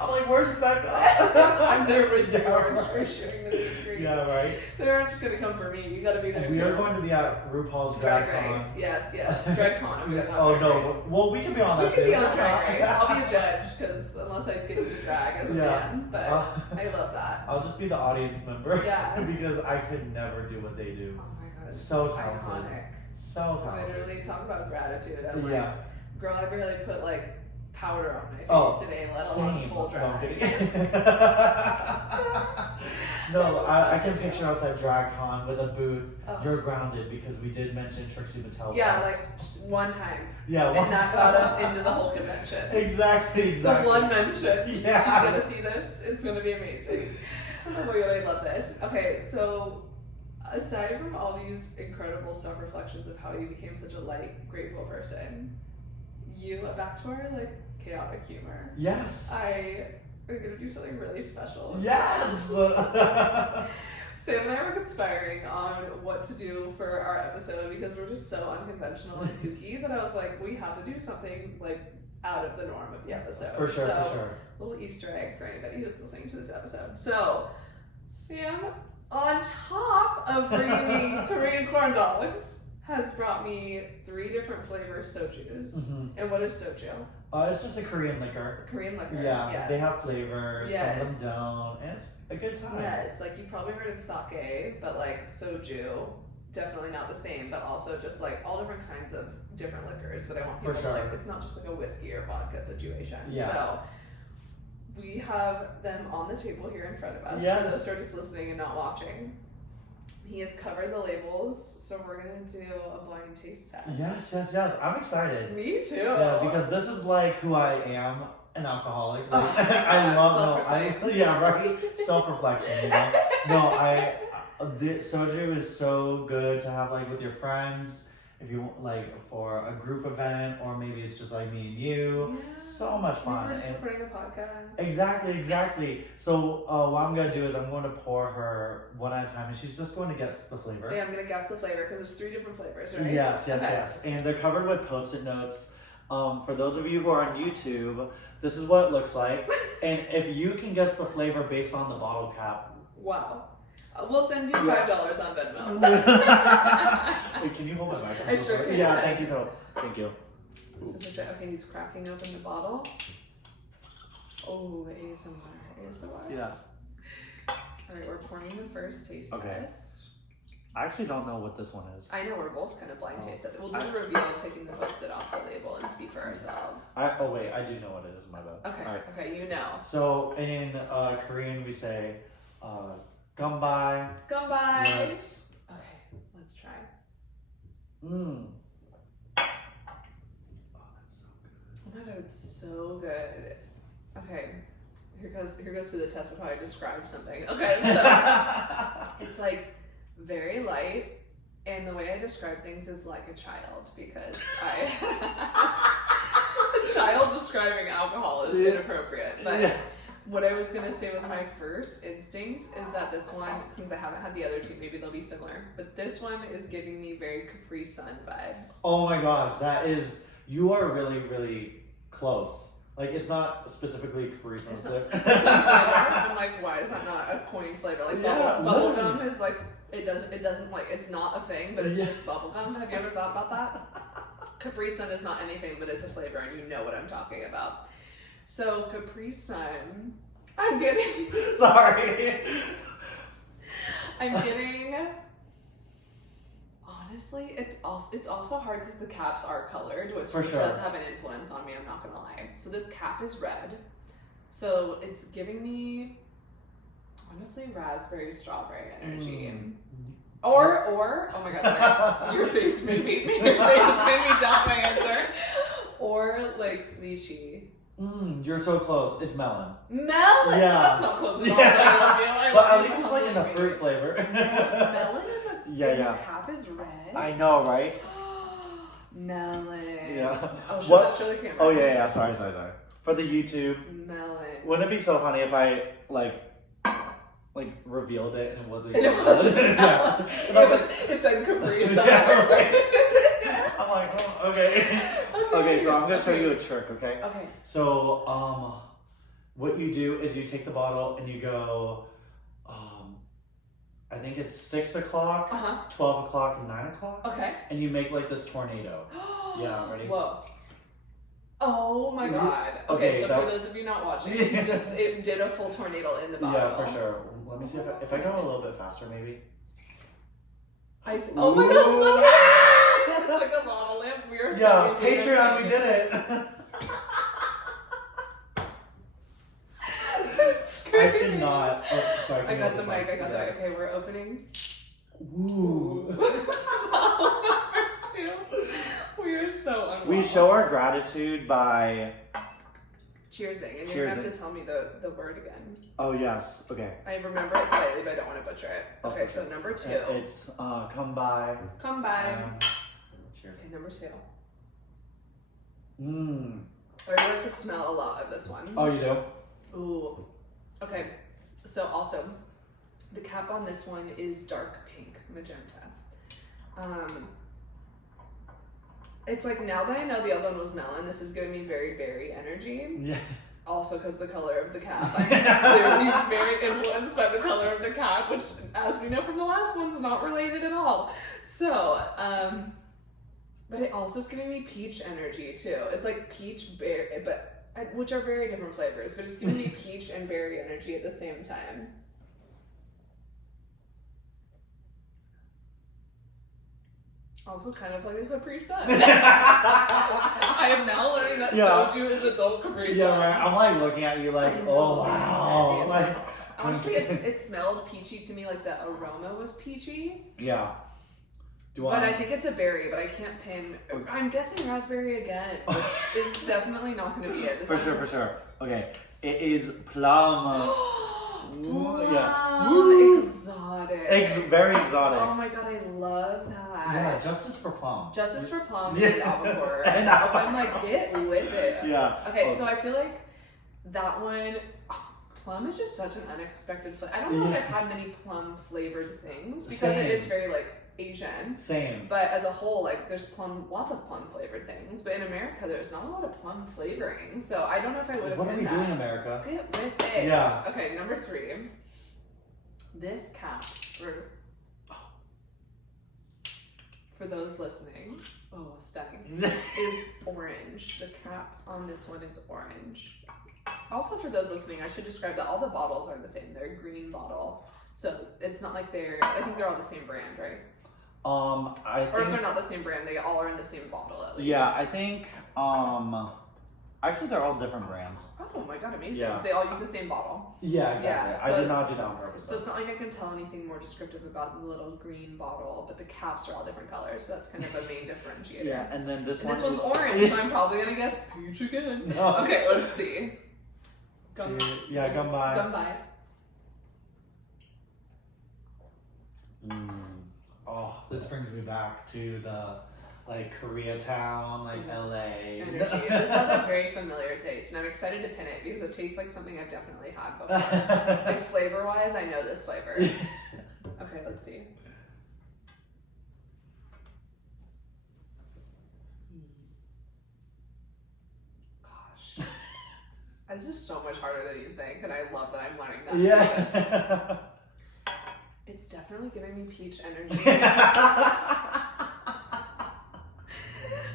I'm like, where's Becca? I'm there with you, Yeah, Orange, right. for sharing the meet and greet. Yeah, right. They're not just gonna come for me. You gotta be there We too. are going to be at RuPaul's Drag Drag Con. Race, yes. Drag Con. Oh my god, not Oh Drag no! Race. Well, we can be on We that could too. be on Drag Race. I'll be a judge, because unless I get into drag as a Yeah. man, but I love that. I'll just be the audience member. Yeah. Because I could never do what they do. Oh my god, It's so talented. iconic. So talented. Literally, talk about gratitude. I'm like, Yeah. girl, I barely put like powder on my face Oh, today, let alone Same. full No, drag. I'm kidding. No, I can picture us at DragCon with a booth. Oh. You're grounded because we did mention Trixie Mattel. Yeah, once. like just one time, Yeah, and once. that got us into the whole convention. Exactly. The one mention. Yeah. She's gonna see this. It's gonna be amazing. Oh my god, I love this. Okay, so aside from all these incredible self-reflections of how you became such a light, grateful person, back to our like chaotic humor. Yes. We're gonna do something really special. Yes. Sam and I were conspiring on what to do for our episode because we're just so unconventional and kooky that I was like, we have to do something like out of the norm of the episode. For sure. So, For sure. little Easter egg for anybody who's listening to this episode. So, Sam on top of bringing me Korean corn dogs, has brought me 3 different flavors sojus. Mm-hmm. And what is soju? It's just a Korean liquor. Korean liquor. Yeah, Yes. they have flavors. Yes. Some of them don't, and it's a good time. Yes, like you've probably heard of sake, but like soju, definitely not the same, but also just like all different kinds of different liquors. But I want people For to sure. like, it's not just like a whiskey or vodka situation. Yeah. So we have them on the table here in front of us. Yes. For those who are just listening and not watching. He has covered the labels, so we're gonna do a blind taste test. Yes. I'm excited. Me too. Yeah, because this is like who I am, an alcoholic. Like, I love right? Self-reflection, you know? No, the soju is so good to have like with your friends, if you want, like for a group event, or maybe it's just like me and you. Yeah. So much fun. We were just recording a podcast. Exactly. So what I'm gonna do is I'm going to pour her one at a time, and she's just going to guess the flavor. Yeah, I'm gonna guess the flavor because there's 3 different flavors, right? Yes. And they're covered with Post-it notes. For those of you who are on YouTube, this is what it looks like. And if you can guess the flavor based on the bottle cap. Wow. We'll send you $5 on Venmo. Wait, can you hold my mic? I sure can. Yeah, thank you though. Thank you. This is just it. Okay, he's cracking open the bottle. Oh, ASMR. Yeah. Alright, we're pouring the first taste test. I actually don't know what this one is. I know we're both kind of blind taste testing. We'll do the reveal of taking the Post-it off the label and see for ourselves. I do know what it is, my bad. Okay, All right. okay, you know. So in Korean we say "Gumbai." Gumbai. Yes. Okay, let's try. Mmm. Oh my god, it's so good. Okay, here goes to the test of how I describe something. Okay, so it's like very light, and the way I describe things is like a child, because a child describing alcohol is inappropriate. But what I was gonna say was my first instinct is that this one, since I haven't had the other 2, maybe they'll be similar, but this one is giving me very Capri Sun vibes. Oh my gosh, you are really, really close. Like, it's not specifically Capri Sun flavor. I'm like, why is that not a coin flavor? Like, bubble gum is like, it doesn't like, it's not a thing, but it's just bubble gum. Have you ever thought about that? Capri Sun is not anything, but it's a flavor, and you know what I'm talking about. So, Capri Sun, I'm getting... Sorry. I'm getting... Honestly, it's also hard because the caps are colored, which does have an influence on me, I'm not gonna lie. So this cap is red. So it's giving me, honestly, raspberry strawberry energy. Or oh my god, your face made me doubt my answer. Or like lychee. You're so close. It's melon. Melon? Yeah. That's not close at all. But at least it's like in the fruit flavor. Melon and the cap is red. I know, right? Melon. Yeah. Oh, show the camera. Oh yeah. Sorry. For the YouTube. Melon. Wouldn't it be so funny if I like revealed it and it wasn't? And it wasn't melon. It said Capri Sun. I'm like, oh, okay. Okay, so I'm gonna show you a trick, okay? Okay. So, what you do is you take the bottle and you go, I think it's 6 o'clock, 12 o'clock, and 9 o'clock. Okay. And you make like this tornado. Yeah, ready? Whoa. Oh my god. Okay, so for those of you not watching, it did a full tornado in the bottle. Yeah, for sure. Let me see if I go a little bit faster, maybe. Oh my god, look at it! It's like a lava lamp. We are so Patreon, we did it. I did not. Oh, sorry. I got the mic. I got that. Okay, we're opening. Ooh. Number 2. We are so unwell. We show our gratitude by cheersing, and you're gonna have to tell me the word again. Oh yes. Okay. I remember it slightly, but I don't want to butcher it. Okay, so number 2. It's come by. Come by. Cheers. Okay, number 2. I I like the smell a lot of this one. Oh, you do? Ooh. Okay, so also, the cap on this one is dark pink magenta. It's like, now that I know the other one was melon, this is giving me very berry energy. Yeah. Also because the color of the cap. I'm clearly very influenced by the color of the cap, which, as we know from the last one, is not related at all. So, but it also is giving me peach energy too. It's like peach berry, which are very different flavors, but it's giving me peach and berry energy at the same time. Also kind of like a Capri Sun. I am now learning that soju is adult Capri Sun. Yeah, right. I'm like looking at you like, oh wow. Like, honestly, it smelled peachy to me, like the aroma was peachy. Yeah. But I think it's a berry, but I can't pin. I'm guessing raspberry again, which is definitely not going to be it. For sure. Okay, it is plum. Plum, yeah. exotic. Very exotic. Oh my god, I love that. Yeah, justice for plum. Justice for plum and albacore. And I'm like, get with it. Yeah. Okay, so I feel like that one, plum is just such an unexpected flavor. I don't know if I've had many plum flavored things because it is very like Asian. Same. But as a whole, like there's lots of plum flavored things. But in America, there's not a lot of plum flavoring. So I don't know if I would have. What are we doing in America? Get with it. Yeah. Okay, number 3. This cap for those listening, stunning, is orange. The cap on this one is orange. Also, for those listening, I should describe that all the bottles are the same. They're a green bottle. So it's not like I think they're all the same brand, right? Or if they're not the same brand, they all are in the same bottle at least. Yeah, I think, actually they're all different brands. Oh my god, amazing. Yeah. They all use the same bottle. Yeah, exactly. Yeah, I did not do that on purpose. So it's not like I can tell anything more descriptive about the little green bottle, but the caps are all different colors, so that's kind of a main differentiator. Yeah, and then this one's orange, so I'm probably gonna guess peach again. No. Okay, let's see. Gum by. Oh, this brings me back to the Koreatown, LA. Energy. This has a very familiar taste, and I'm excited to pin it because it tastes like something I've definitely had before. Like flavor wise, I know this flavor. Okay, let's see. Gosh. This is so much harder than you think, and I love that I'm learning that. Yeah. It's definitely giving me peach energy.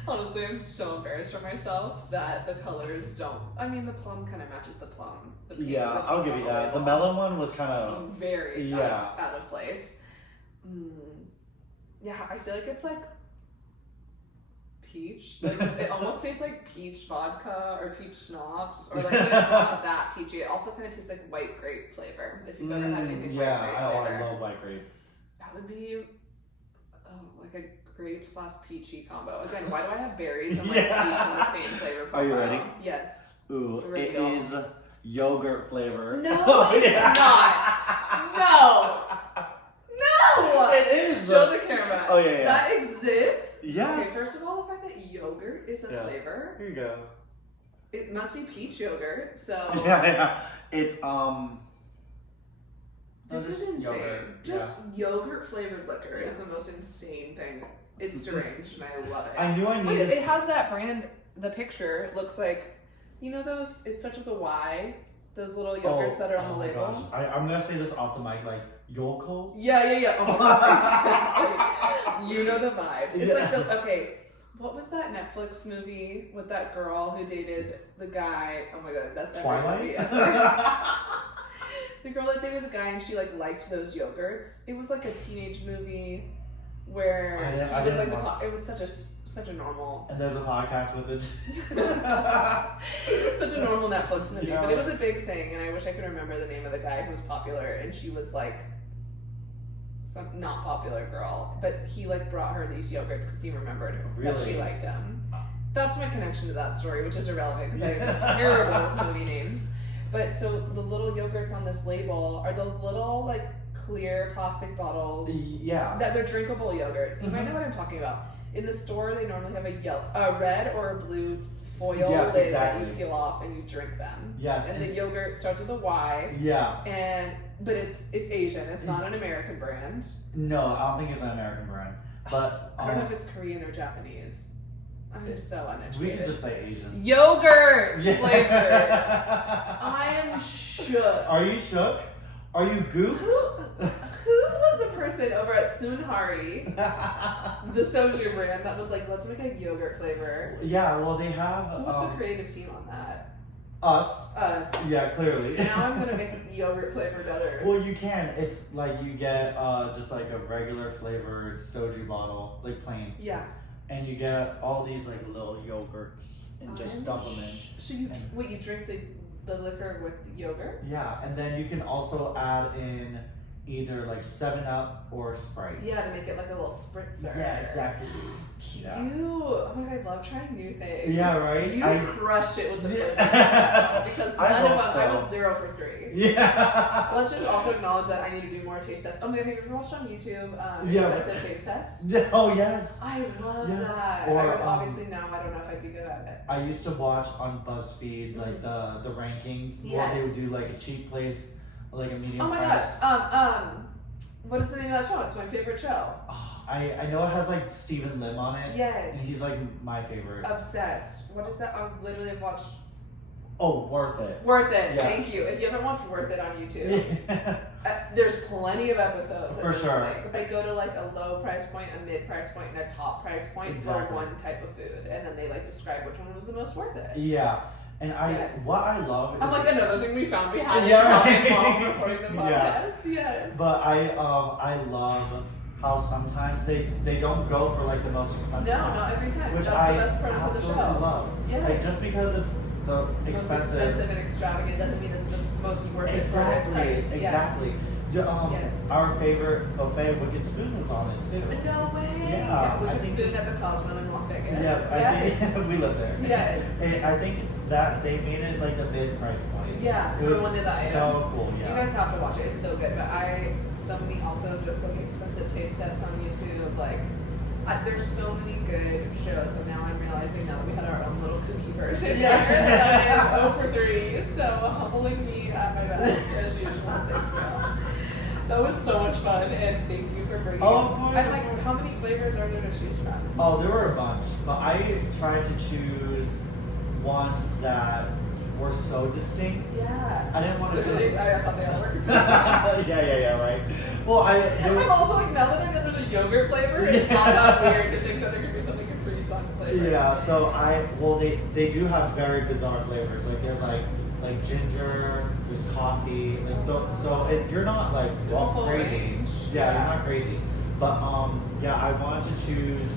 Honestly, I'm so embarrassed for myself that the colors don't. I mean, the plum kind of matches the plum. I'll give you that. The melon one was kind of very out of place. Yeah, I feel like it's like peach. Like it almost tastes like peach vodka or peach schnapps, or like but it's not that peachy. It also kind of tastes like white grape flavor. If you've ever had anything white grape flavor. I love white grape. That would be like a grape/peachy combo. Again, why do I have berries and peach in the same flavor profile? Are you ready? Yes. Ooh, it is yogurt flavor. No, it's not. No. It is. Show the camera. Oh yeah. That exists. Yes. Okay, first of all, the fact that yogurt is a flavor. Here you go. It must be peach yogurt. So. Yeah. It's This is insane. Yogurt. Just yogurt flavored liquor is the most insane thing. It's deranged and I love it. I knew I needed. It has that brand. The picture looks like, it starts with a Y. Those little yogurts that are on the label. Gosh. I'm gonna say this off the mic, Yoko. Yeah. Oh my god, exactly. You know the vibes. It's like what was that Netflix movie with that girl who dated the guy? Oh my god, that's Twilight. Movie. The girl that dated the guy and she liked those yogurts. It was like a teenage movie where he was it was such a normal. And there's a podcast with it. Such a normal Netflix movie, but it was a big thing, and I wish I could remember the name of the guy who was popular, and she was some not popular girl, but he brought her these yogurts because he remembered that she liked them. That's my connection to that story, which is irrelevant because I am terrible with movie names. But so the little yogurts on this label are those little clear plastic bottles. Yeah. That they're drinkable yogurts. You might know what I'm talking about. In the store, they normally have a red or a blue foil that you peel off and you drink them. Yes. And the yogurt starts with a Y. Yeah. But it's Asian. It's not an American brand. No, I don't think it's an American brand. But I don't know if it's Korean or Japanese. I'm so uneducated. We could just say Asian. Yogurt Yeah. flavored. I am shook. Are you shook? Are you gooped? Who was the person over at Sunhari, the soju brand, that was like, let's make a yogurt flavor? Yeah, well, they have. Who was the creative team on that? Us. Yeah, clearly. Now I'm gonna make yogurt flavored other. Well, you can. It's like you get just like a regular flavored soju bottle, like plain. Yeah. And you get all these like little yogurts and just dump them in. So you you drink the liquor with the yogurt? Yeah, and then you can also add in either like 7-Up or Sprite. Yeah, to make it like a little spritzer. Yeah, exactly. Cute. Yeah. Oh my god, I love trying new things. Yeah, right? You crushed it with the flavor because I none of hope us, so. I was 0 for 3. Yeah. Let's just also acknowledge that I need to do more taste tests. Oh my god, have you ever watched on YouTube Yeah. expensive taste tests? Yeah, oh, yes. I love Yes. that. Or, I would, obviously now I don't know if I'd be good at it. I used to watch on BuzzFeed like the rankings where they would do like a cheap place, like a medium Oh my price. gosh. What is the name of that show? It's my favorite show. Oh, I know it has like Stephen Lim on it. Yes. And he's like my favorite. Obsessed. What is that? I literally have watched Oh, Worth It. Worth It. Yes. Thank you. If you haven't watched Worth It on YouTube, there's plenty of episodes. For sure. Point, but they go to like a low price point, a mid price point, and a top price point Exactly. for one type of food, and then they like describe which one was the most worth it. Yeah. And Yes. what I love is I'm like another thing we found we had Yeah, in common right. while recording the Yeah. podcast. Yes. But I love how sometimes they don't go for like the most expensive. No, one, not every time. which That's I the best premise of the absolutely show. love. Yes. Like just because it's the Most expensive and extravagant doesn't mean it's the most worth it for its Exactly. price. Exactly. Yes. Our favorite buffet, Wicked Spoon, was on it too. Yes. No way. Yeah, We I could think- spoon at the Cosmo in Las Vegas. Yes, I think we live there. Yes. And I think it's that they made it like the mid price point. Yeah, It for was one of the items. so cool. You Yeah. guys have to watch it. It's so good. But so many also just like expensive taste tests on YouTube. Like, there's so many good shows. But now I'm realizing now that we had our own little kooky version Yeah. here that I am 0 for 3. So humbling me at my best as usual. Thank you. That was so much fun, and thank you for bringing. Oh, of course, I'm of like, course. how many flavors are there to choose from? Oh, there were a bunch, but I tried to choose ones that were so distinct. Yeah. I didn't want to choose. Literally, I thought they all were. yeah, right. Well, I'm also like, now that I know there's a yogurt flavor, it's not that weird to think that there could be something Capri Sun flavor. Yeah, so they do have very bizarre flavors. Like there's like ginger, there's coffee. You're not like There's a full crazy. range. Yeah, you're not crazy. But yeah, I wanted to choose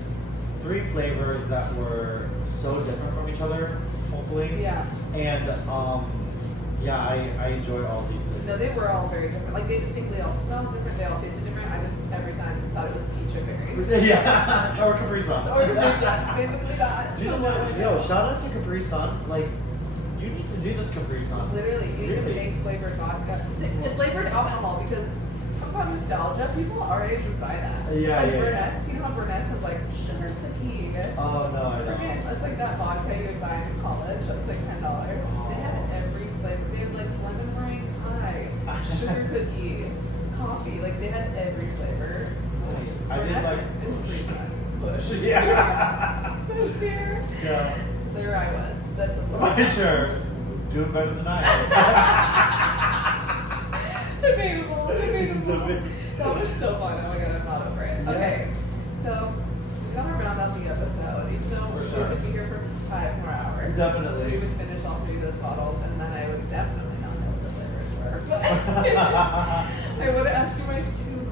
3 flavors that were so different from each other. Hopefully. Yeah. And yeah, I enjoy all these things. No, they were all very different. Like, they distinctly all smelled different, they all tasted different. I just, every time, thought it was peach or berry. Yeah, or Capri Sun. Or Capri Sun, basically that. You know what? Yo, shout out to Capri Sun. Like, you need to do this Capri Sun. Literally, you need to Really? make flavored vodka. The flavored alcohol, because talk about nostalgia, people our age would buy that. Yeah, like yeah. Burnett's, you know how Burnett's has like sugar fatigue. Oh no, I Forget, don't. it's like that vodka you would buy in college. That was like $10. They had every flavor. They had like lemon meringue pie, sugar cookie, coffee. Like they had every flavor. I did Burnett's like and Capri Sun, Bush. Yeah. Bush beer. Yeah. So there I was. That's a For sure. Doing better than I am. Debatable. Debatable. That was so fun. Oh my god, I'm not over it. Okay, Yes. so we gotta round out the episode, even though For we sure. could be here for 5 more hours. Definitely. We would finish all 3 of those bottles, and then I would definitely not know what the flavors were. But I want to ask you my 2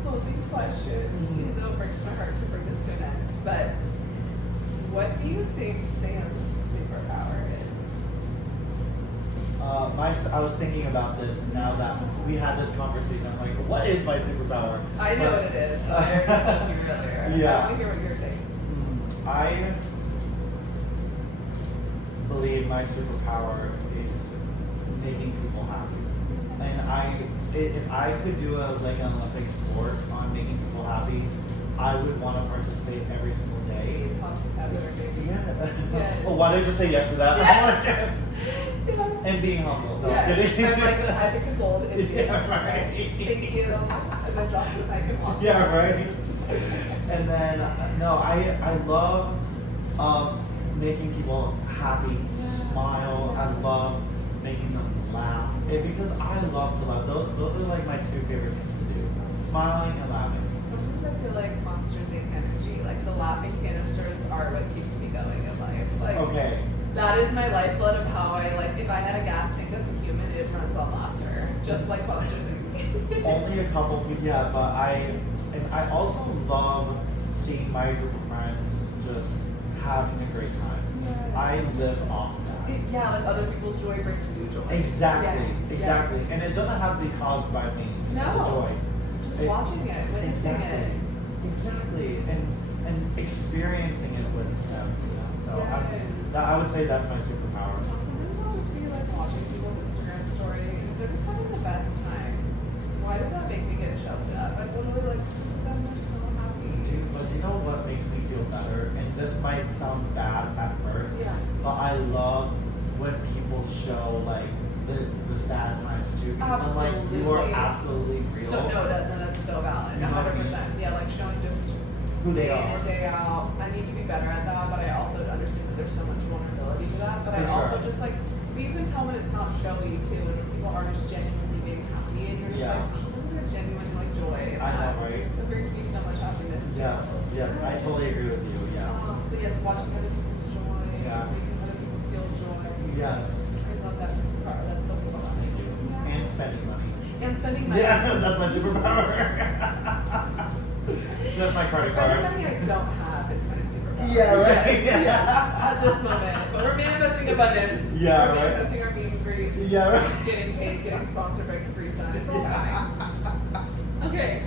closing questions, Mhm. even though it breaks my heart to bring this to an end. But what do you think Sam's superpower is? I was thinking about this now that we had this conversation. I'm like, what is my superpower? I know But- what it is. But I already told you earlier. Yeah. I want to hear what you're saying. I believe my superpower is making people happy. And if I could do an Olympic sport on making people happy, I would want to participate every single Be day. a top competitor, maybe. Yeah. Yes. Well, why did you say yes to that? Yes. And being humble. No, Yes. kidding. I'm like, I took the gold and be Yeah, right. Thank you. And then drops the mic and walks Yeah, off. right. And then no, I love making people happy, smile. I love making them laugh. Because I love to laugh. Those are like my two favorite things to do. Smiling and laughing. Sometimes I feel like Monsters Inc. energy, like the laughing canisters are what keeps me going in life. Like, Okay. that is my lifeblood of how I, like, if I had a gas tank as a human, it runs on laughter. Just like Monsters Inc. Only a couple people, yeah, but I also love seeing my group of friends just having a great time. Yes. I live off of that. Yeah, like other people's joy brings you joy. Exactly, Yes, exactly. yes. And it doesn't have to be caused by me. No. The joy. Just watching it, witnessing it. Exactly. And experiencing it with them. You know? So Yes. I would say that's my superpower. Well, sometimes I'll just be like watching people's Instagram story, and if they're just having the best time, why does that make me get choked up? I literally like look at them, they're so happy. But do you know what makes me feel better? And this might sound bad at first, Yeah. but I love when people show like the sad times too. Because I'm like, you are absolutely real. So no, that's so valid. You know what I mean? 100%. Yeah, like showing just Who they day in are. and day out. I need to be better at that, but I also understand that there's so much vulnerability to that. But For I also sure. just like, but you can tell when it's not showy too, and when people are just genuinely being happy, and you're just Yeah. like, oh, look at genuine like joy. And I that, know, right? that brings me so much happiness. too. Yes, I totally agree with you. Yes. So yeah, watching other people's joy, Yeah. making other people feel joy. Yes. I love that superpower. That's so cool. Thank you. Yeah. And spending money. And spending money. Yeah, that's my superpower. So that's my credit Spending card. money I don't have is my superpower. Yeah, right. Yes, Yeah. yes, at this moment. But we're manifesting abundance. Yeah, We're right. manifesting our being free. Yeah, right. Getting paid, getting sponsored by Capri Sun. It's all coming. Okay.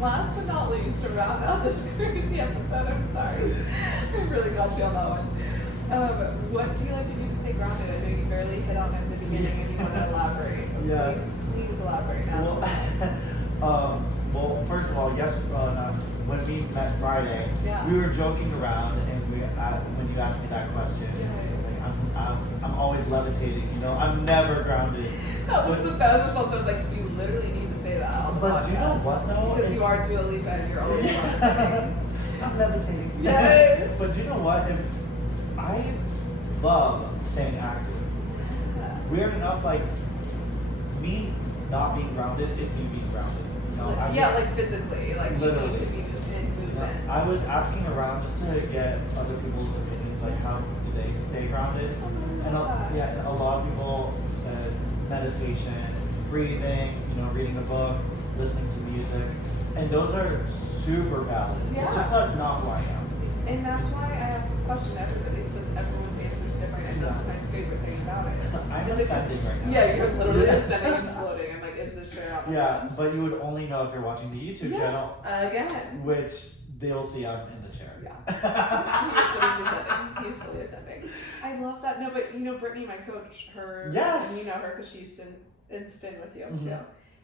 Last but not least, to round out this crazy episode, I'm sorry. I really got you on that one. What do you like to do to stay grounded? I know you barely hit on it in the beginning and you want to elaborate. But Yes. Please elaborate now. Well, first of all, when we met Friday, Yeah. we were joking around, and when you asked me that question, Yes. like, I'm always levitating. You know, I'm never grounded. That was the best response. I was like, you literally need to say that on the But podcast. do you know what, though? Because you are Dua Lipa and you're always levitating. I'm levitating. Yes. But do you know what? I love staying active. Weird enough, like me not being grounded is me being grounded. You know, Like physically, like Literally. you need to be in movement. I was asking around just to get other people's opinions, like how do they stay grounded? And and a lot of people said meditation, breathing, you know, reading a book, listening to music, and those are super valid. Yeah. It's just not who I am. And that's why I asked this question to everybody, is because everyone's answer is different, and that's my favorite thing about it. I'm Is it- ascending right now. Yeah, you're literally ascending and floating. I'm like, is this fair? Yeah, but you would only know if you're watching the YouTube Yes, channel, again. which they'll see I'm in the chair. Yeah. He's ascending. He's fully ascending. I love that. No, but you know, Brittany, my coach, Yes. and you know her because she's in spin with you Mhm. too.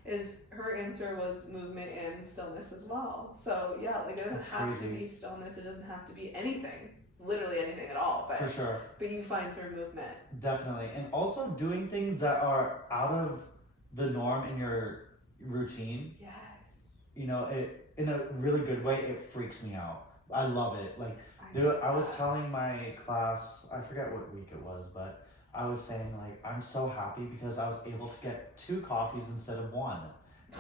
Is her answer was movement and stillness as well. So yeah, like it doesn't That's have crazy. to be stillness. It doesn't have to be anything, literally anything at all. But For sure. but you find through movement. Definitely. And also doing things that are out of the norm in your routine, Yes. you know, it in a really good way, it freaks me out. I love it. Like, I was telling my class, I forget what week it was, but I was saying, like, I'm so happy because I was able to get 2 coffees instead of 1.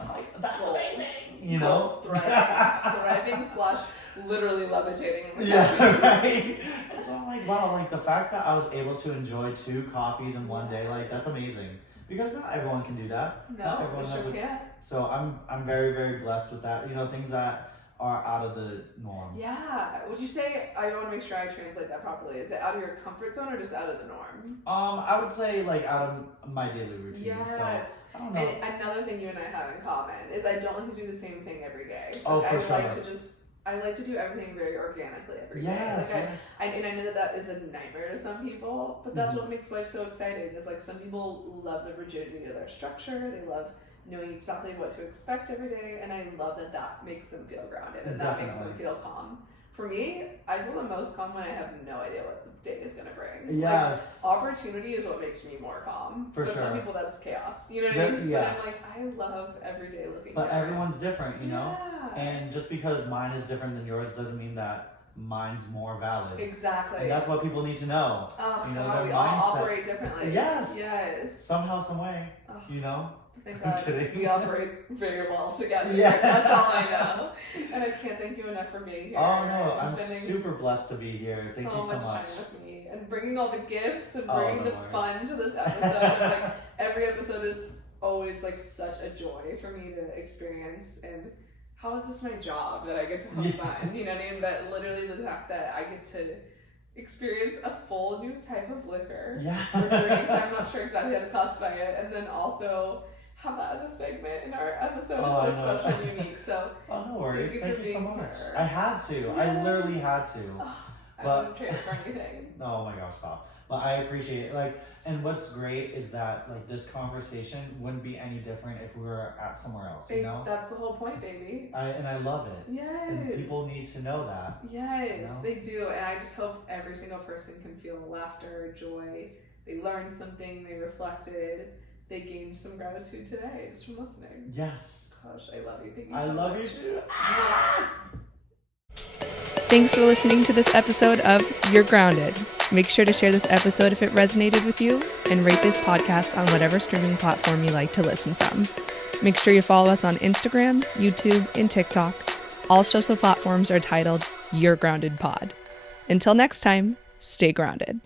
I'm like, that's amazing. You know? Goals, thriving / literally levitating. Yeah, right. And so I'm like, wow, like the fact that I was able to enjoy 2 coffees in one day, like that's amazing. Because not everyone can do that. Not No, everyone we has sure a- can. So I'm very, very blessed with that. You know, things that are out of the norm. Yeah. Would you say, I want to make sure I translate that properly, is it out of your comfort zone or just out of the norm? I would say like out of my daily routine. Yes. So I don't know. And another thing you and I have in common is I don't like to do the same thing every day. Oh, Like, for I like sure. to I like to do everything very organically every day. Yes, Like yes. and I know that is a nightmare to some people, but that's Mhm. what makes life so exciting. It's like some people love the rigidity of their structure. They love knowing exactly what to expect every day, and I love that makes them feel grounded and that makes them Definitely. feel calm. For me, I feel the most calm when I have no idea what the day is going to bring. Yes. Like, opportunity is what makes me more calm. For but some sure. people, that's chaos. You know what I mean? Yeah. But I'm like, I love every day looking But different. everyone's different, you know? Yeah. And just because mine is different than yours doesn't mean that mine's more valid. Exactly. And that's what people need to know. Oh, you know, God, their we all mindset. operate differently. Yes. Yes. Somehow, some way. Oh, You know. Thank I'm God kidding. we operate very well together. Yeah. That's all I know. And I can't thank you enough for being here. Oh no, and I'm spending super blessed to be here. Thank you so much much. time with me and bringing all the gifts and Oh, bringing no the worries. fun to this episode. And, like, every episode is always like such a joy for me to experience. And how is this my job that I get to have fun? You know what I mean? But literally the fact that I get to experience a full new type of liquor Yeah. or drink, I'm not sure exactly how to classify it, and then also have that as a segment in our episode is so special and unique. So Oh, no worries. Thank you Thank for you so being much. here. I had to. I literally had to. I But- wouldn't trade it for anything. Oh my gosh, stop. But I appreciate it. Like, and what's great is that like this conversation wouldn't be any different if we were at somewhere else. You know. That's the whole point, baby. I love it. Yes. And people need to know that. Yes, you know? they do. And I just hope every single person can feel laughter, joy. They learned something, they reflected, they gained some gratitude today just from listening. Yes. Gosh, I love you. Thank you I so love much. you too. Thanks for listening to this episode of You're Grounded. Make sure to share this episode if it resonated with you, and rate this podcast on whatever streaming platform you like to listen from. Make sure you follow us on Instagram, YouTube, and TikTok. All social platforms are titled You're Grounded Pod. Until next time, stay grounded.